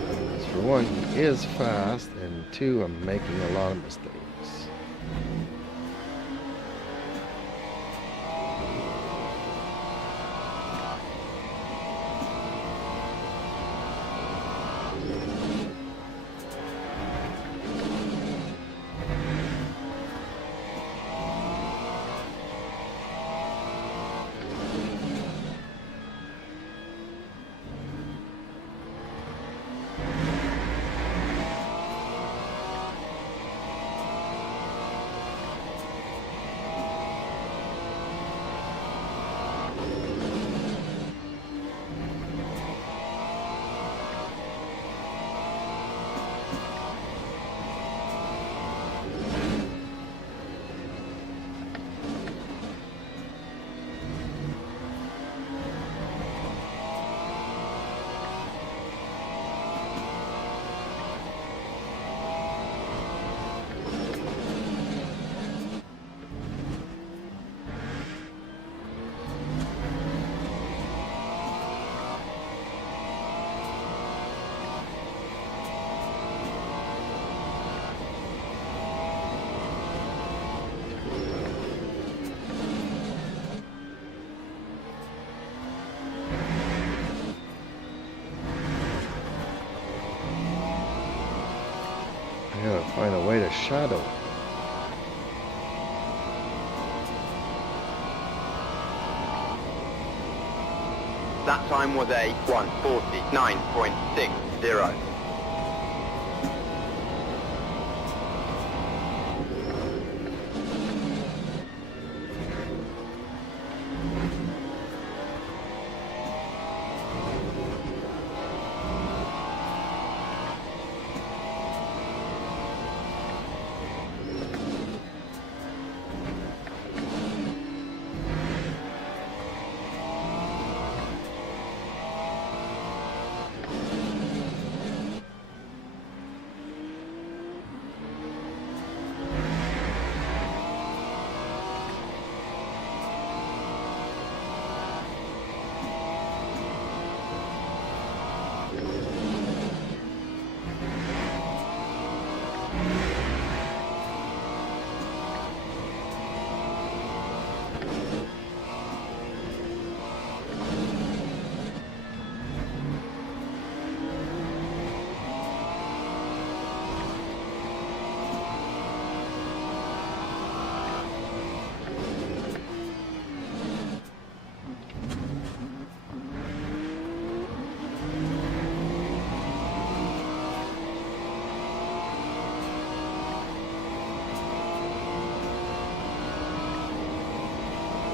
Because for one, he is fast, and two, I'm making a lot of mistakes. I gotta find a way to shadow. That time was a 1:49.60.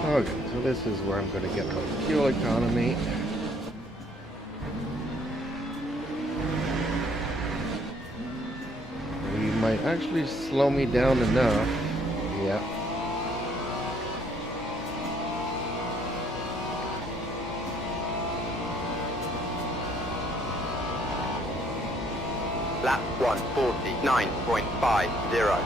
Okay, so this is where I'm going to get my fuel economy. You might actually slow me down enough. Yeah. Lap 1:49.50.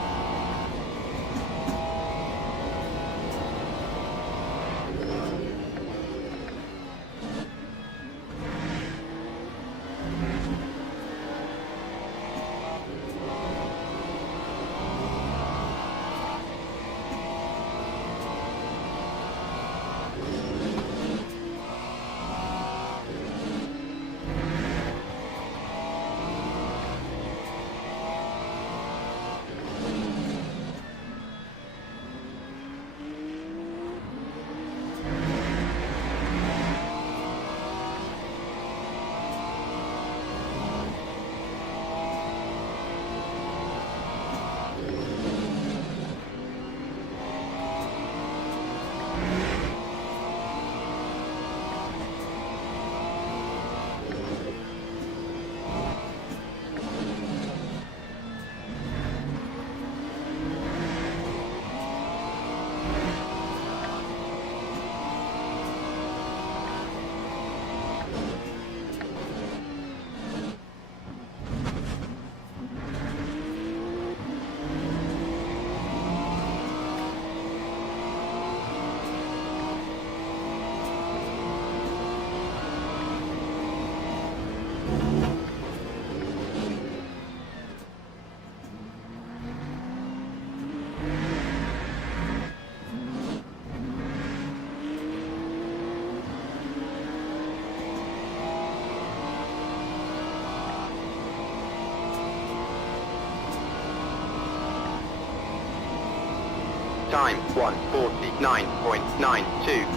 Time 1:49.92.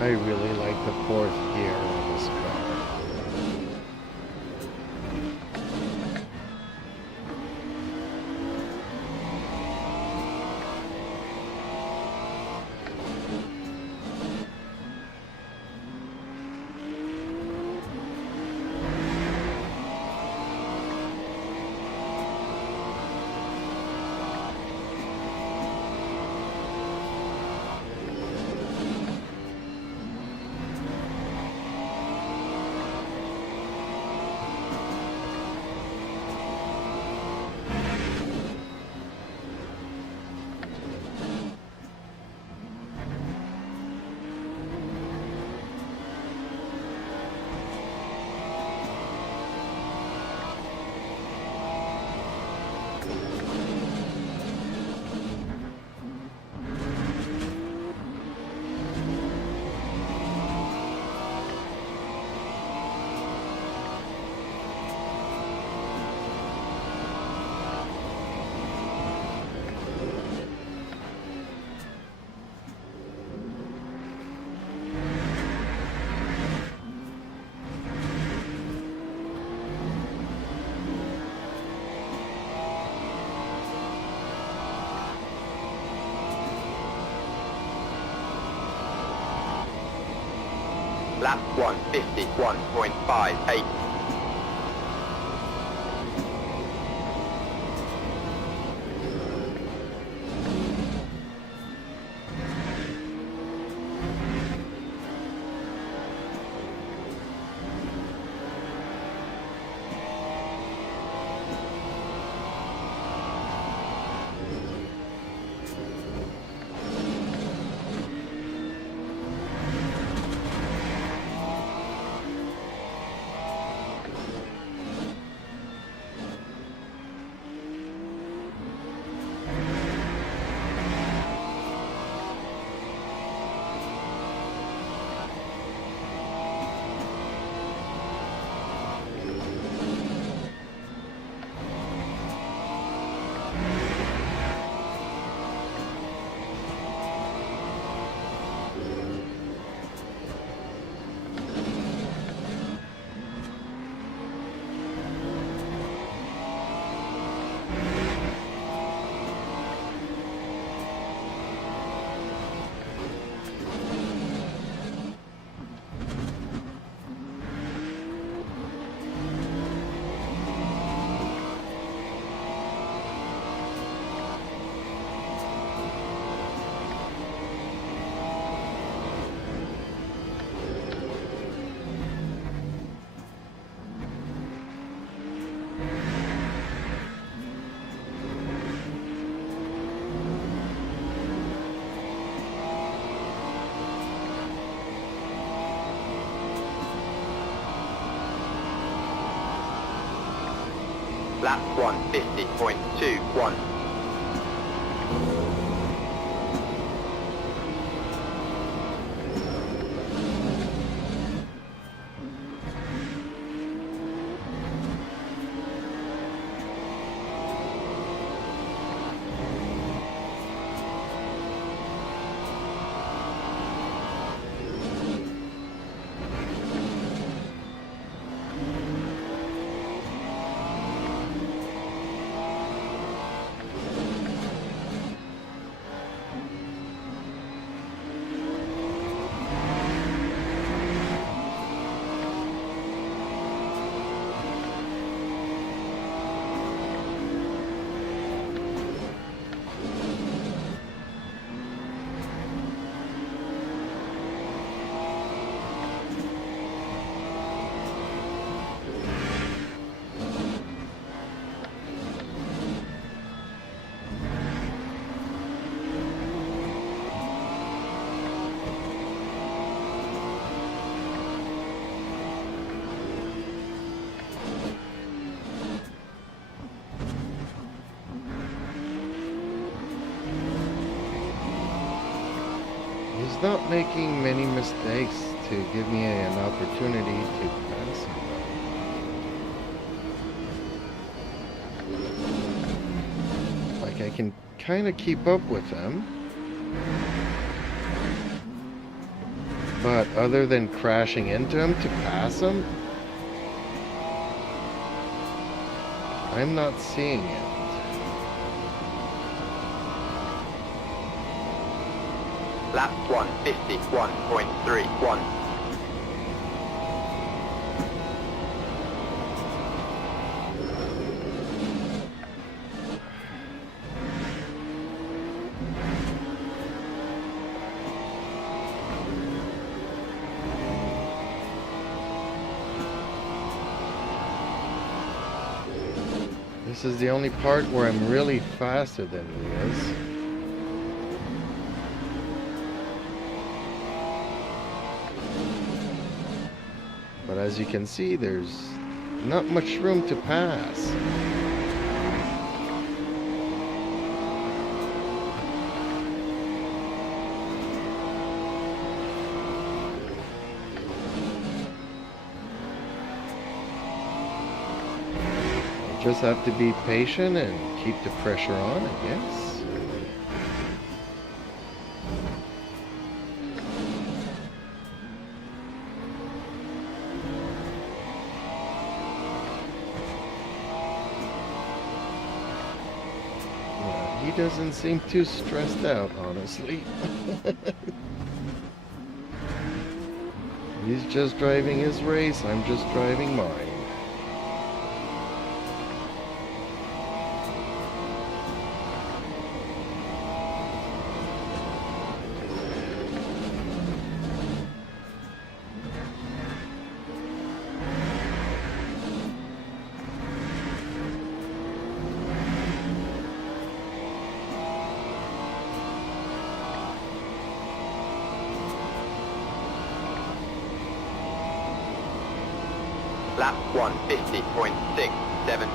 I really like the fourth gear of this car. Lap 1:51.58. Lap 1:50.21. He's not making many mistakes to give me an opportunity to pass him. Like, I can kind of keep up with him. But other than crashing into him to pass him, I'm not seeing it. Lap 151.31. This is the only part where I'm really faster than he is. But as you can see, there's not much room to pass. Just have to be patient and keep the pressure on, I guess. He doesn't seem too stressed out, honestly. He's just driving his race, I'm just driving mine. Lap 150.67.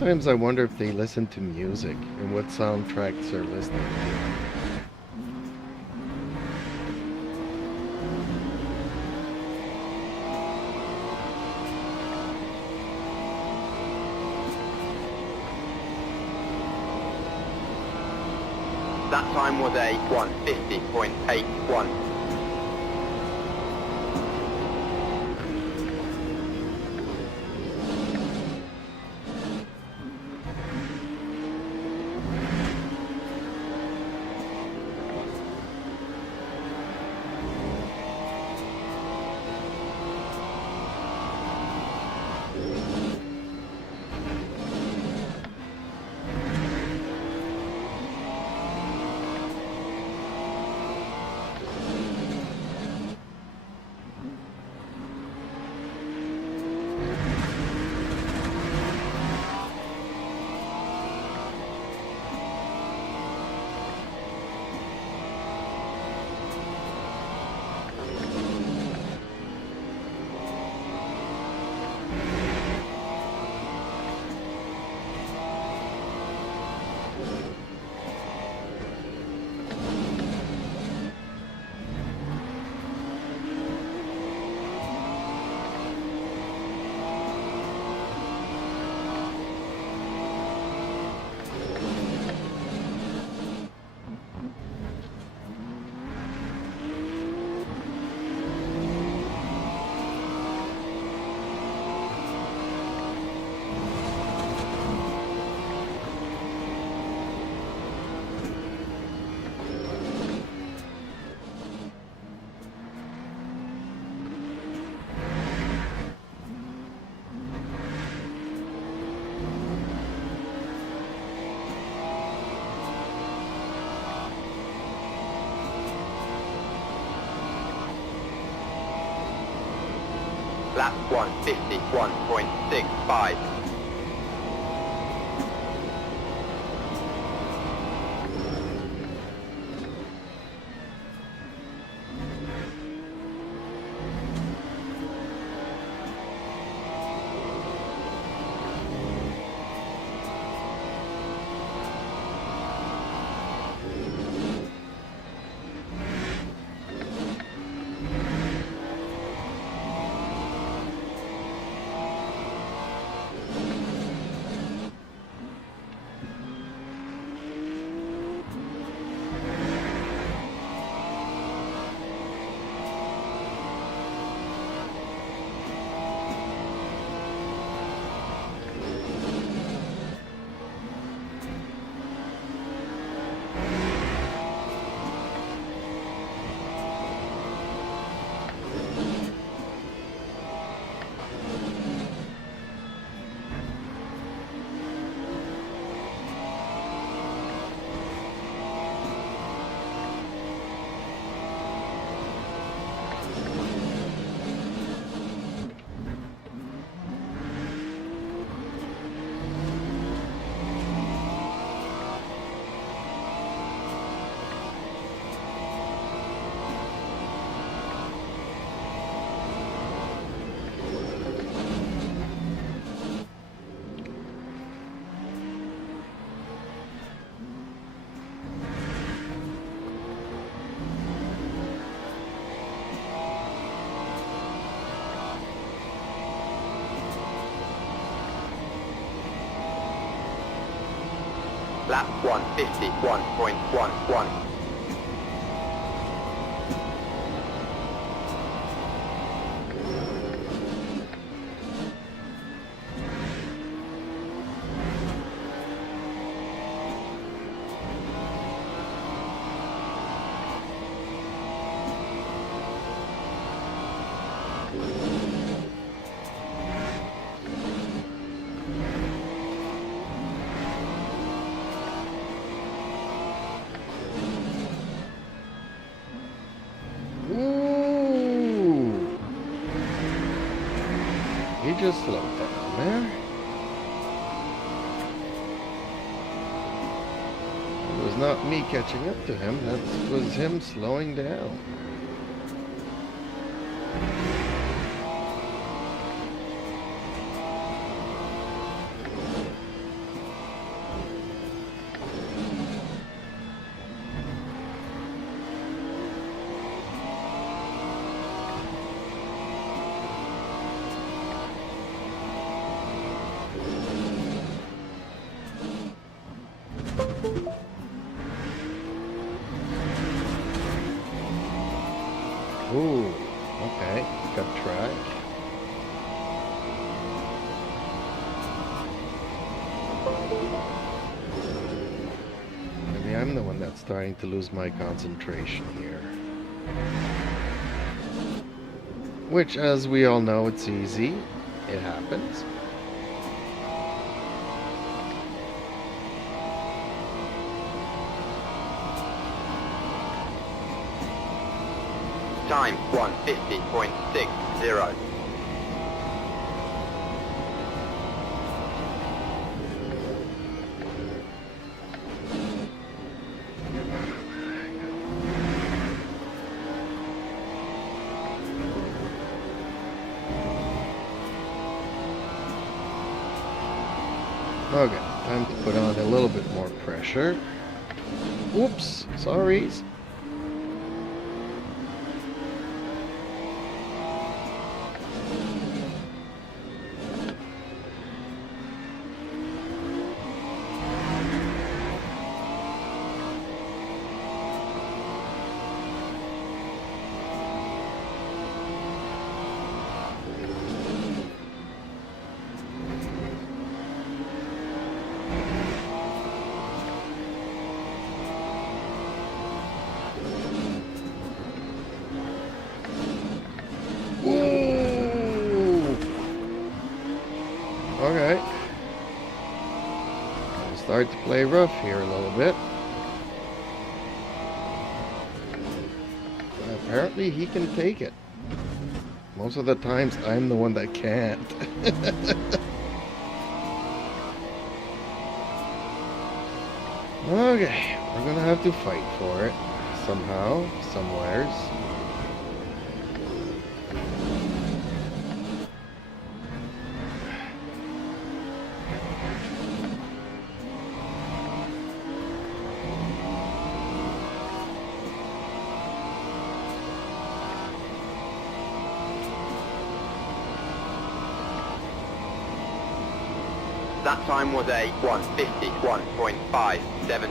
Sometimes I wonder if they listen to music and what soundtracks they're listening to. That time was a 150.81. Lap 151.65. Lap 151.11. Ooh. He just slowed down there. It was not me catching up to him, that was him slowing down. Ooh, okay, got track. Maybe I'm the one that's starting to lose my concentration here. Which, as we all know, it's easy. It happens. Time 150.60. Okay, time to put on a little bit more pressure. Oops, sorry. Okay. I'll start to play rough here a little bit. Apparently he can take it. Most of the times, I'm the one that can't. Okay, we're gonna have to fight for it somehow, somewheres. That time was a 151.57.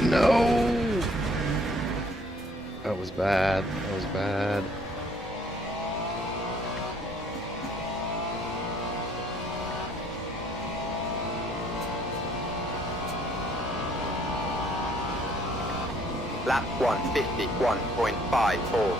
No! That was bad. That was bad. Lap 151.54.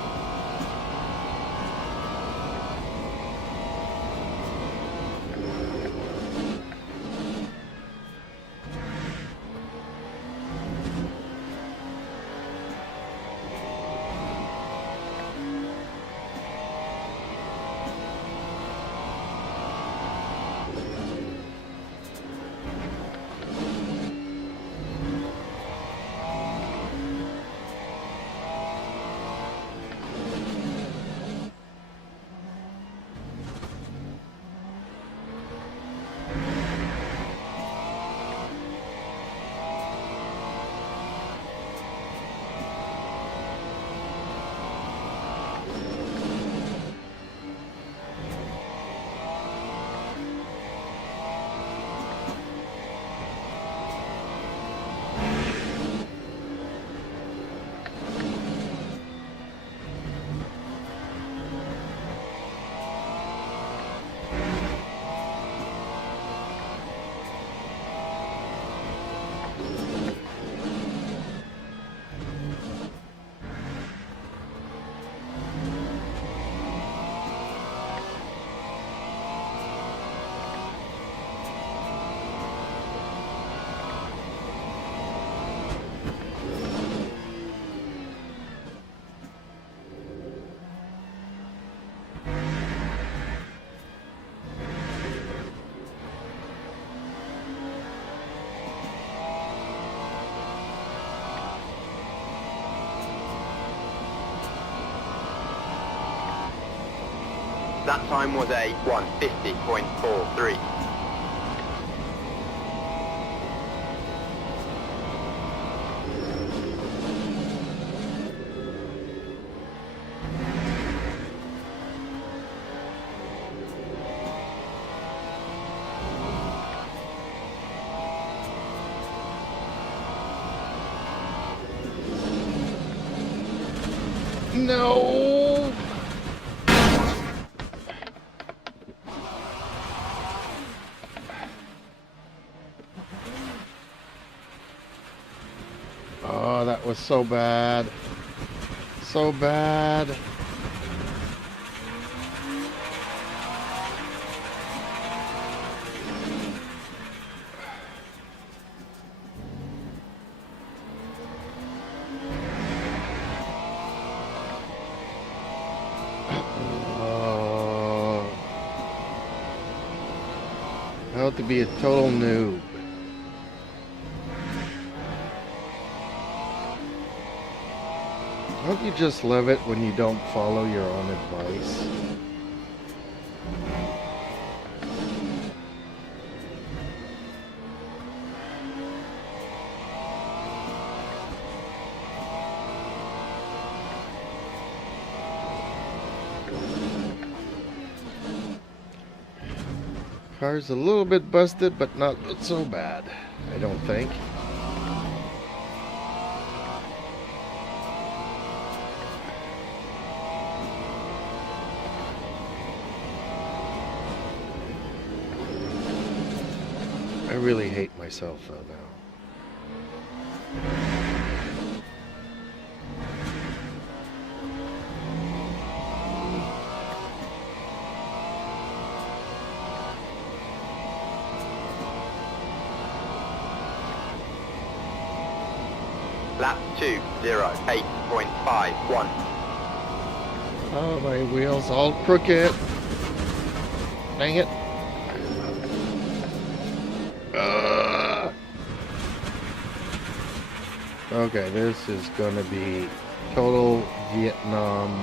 That time was a 150.43. No! Oh, that was so bad. So bad. to be a total noob. Don't you just love it when you don't follow your own advice? Car's a little bit busted, but not so bad, I don't think. I really hate myself though now. Lap 2:08.51. Oh, my wheels all crooked. Dang it. Okay, this is gonna be total Vietnam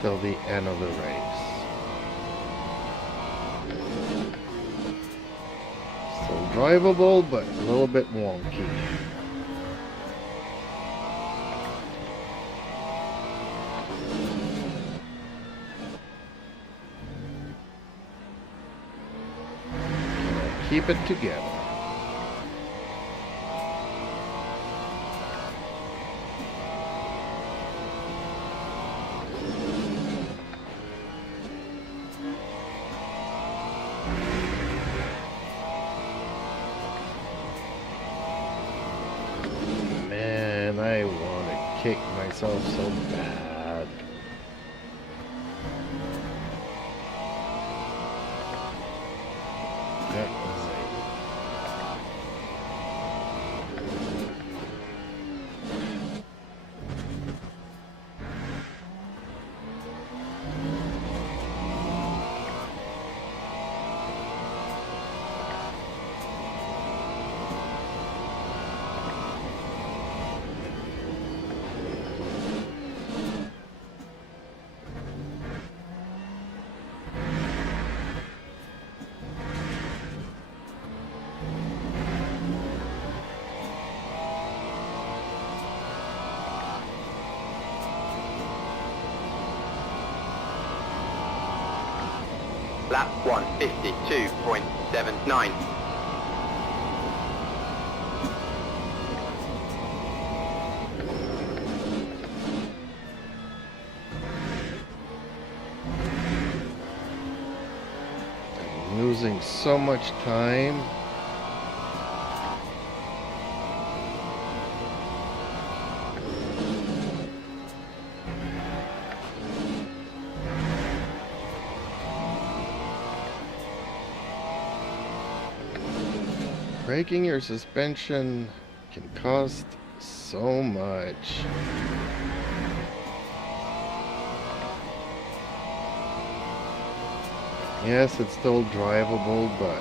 till the end of the race. Still drivable, but a little bit wonky. Keep it together. Man, I want to kick myself so bad. That was Lap 1:52.79. I'm losing so much time. Breaking your suspension can cost so much. Yes, it's still drivable, but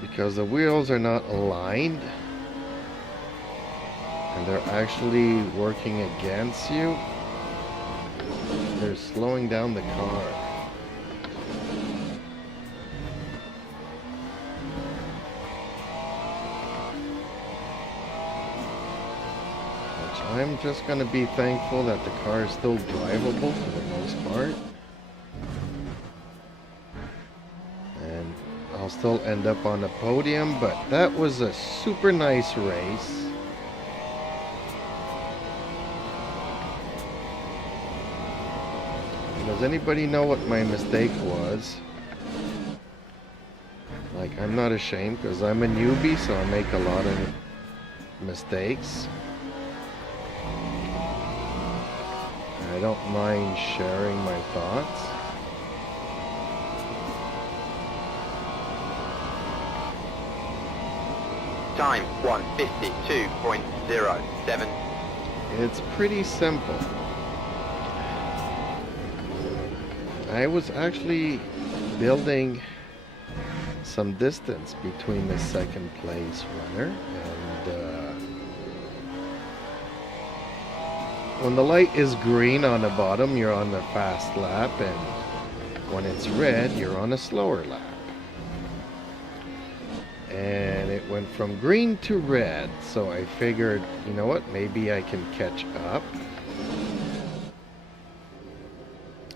because the wheels are not aligned and they're actually working against you, they're slowing down the car. I'm just going to be thankful that the car is still drivable for the most part. And I'll still end up on the podium, but that was a super nice race. Does anybody know what my mistake was? Like, I'm not ashamed because I'm a newbie, so I make a lot of mistakes. I don't mind sharing my thoughts. Time 1:52.07. It's pretty simple. I was actually building some distance between the second place runner and when the light is green on the bottom, you're on the fast lap, and when it's red, you're on a slower lap. And it went from green to red, so I figured, you know what, maybe I can catch up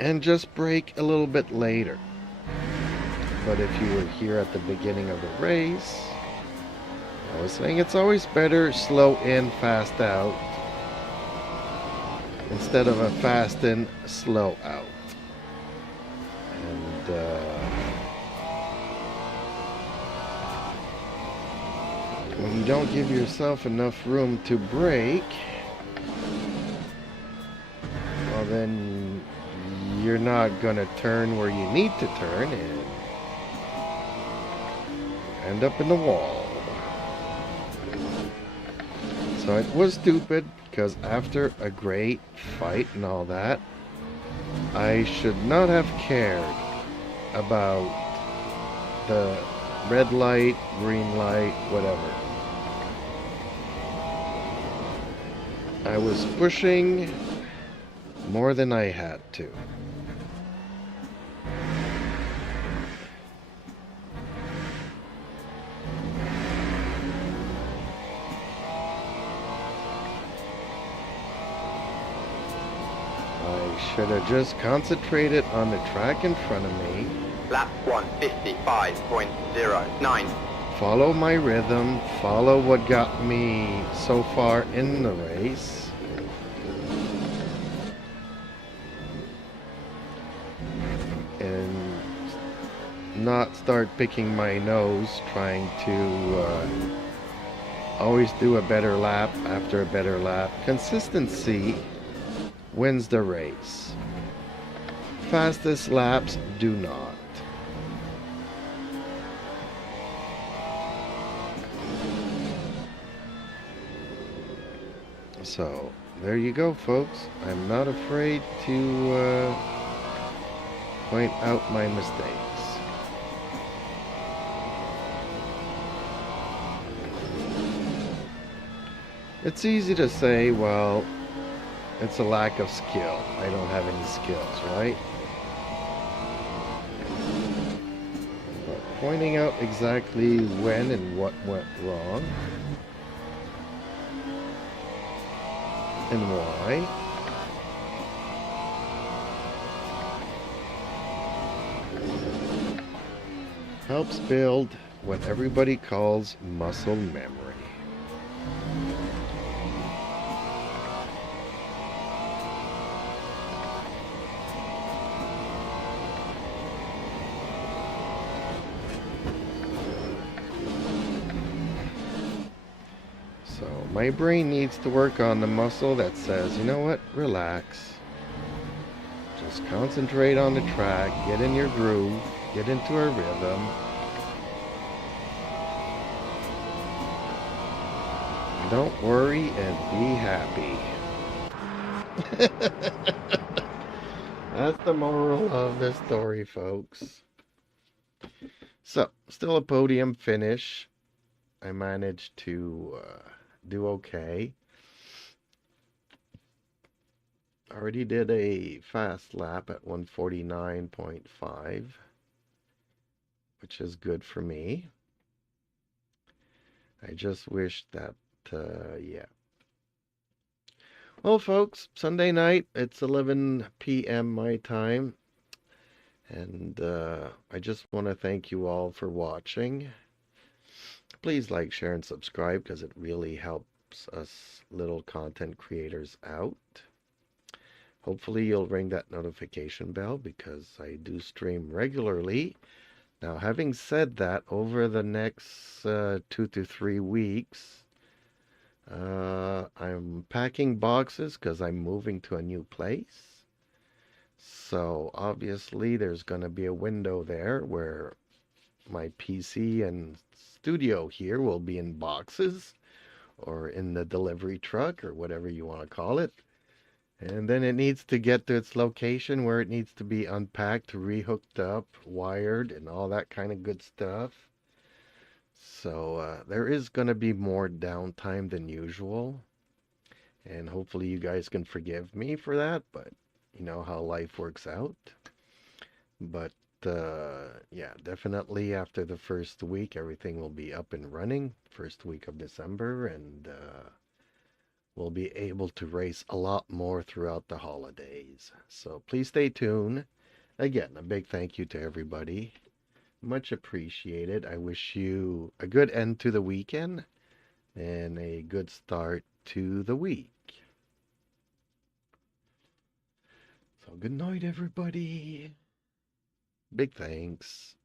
and just brake a little bit later. But if you were here at the beginning of the race, I was saying it's always better slow in, fast out, instead of a fast in, slow out. And when you don't give yourself enough room to brake, well then you're not going to turn where you need to turn and end up in the wall. So it was stupid, because after a great fight and all that, I should not have cared about the red light, green light, whatever. I was pushing more than I had to. Should have just concentrated on the track in front of me. Lap 155.09. Follow my rhythm, follow what got me so far in the race. And not start picking my nose, trying to always do a better lap after a better lap. Consistency wins the race. Fastest laps do not. So, there you go, folks. I'm not afraid to point out my mistakes. It's easy to say, well, it's a lack of skill. I don't have any skills, right? But pointing out exactly when and what went wrong and why helps build what everybody calls muscle memory. My brain needs to work on the muscle that says, you know what, relax. Just concentrate on the track, get in your groove, get into a rhythm. Don't worry and be happy. That's the moral of the story, folks. So, still a podium finish. I managed to do okay. Already did a fast lap at 149.5, which is good for me. I just wish that, yeah. Well, folks, Sunday night, it's 11 p.m. my time, and I just want to thank you all for watching. Please like, share, and subscribe, because it really helps us little content creators out. Hopefully you'll ring that notification bell, because I do stream regularly. Now, having said that, over the next 2 to 3 weeks, I'm packing boxes because I'm moving to a new place. So obviously there's going to be a window there where my PC and studio here will be in boxes or in the delivery truck or whatever you want to call it. And then it needs to get to its location where it needs to be unpacked, rehooked up, wired, and all that kind of good stuff. So there is going to be more downtime than usual. And hopefully you guys can forgive me for that, but you know how life works out. But yeah, definitely after the first week, everything will be up and running. First week of December, and we'll be able to race a lot more throughout the holidays. So please stay tuned. Again, a big thank you to everybody. Much appreciated. I wish you a good end to the weekend and a good start to the week. So good night, everybody. Big thanks.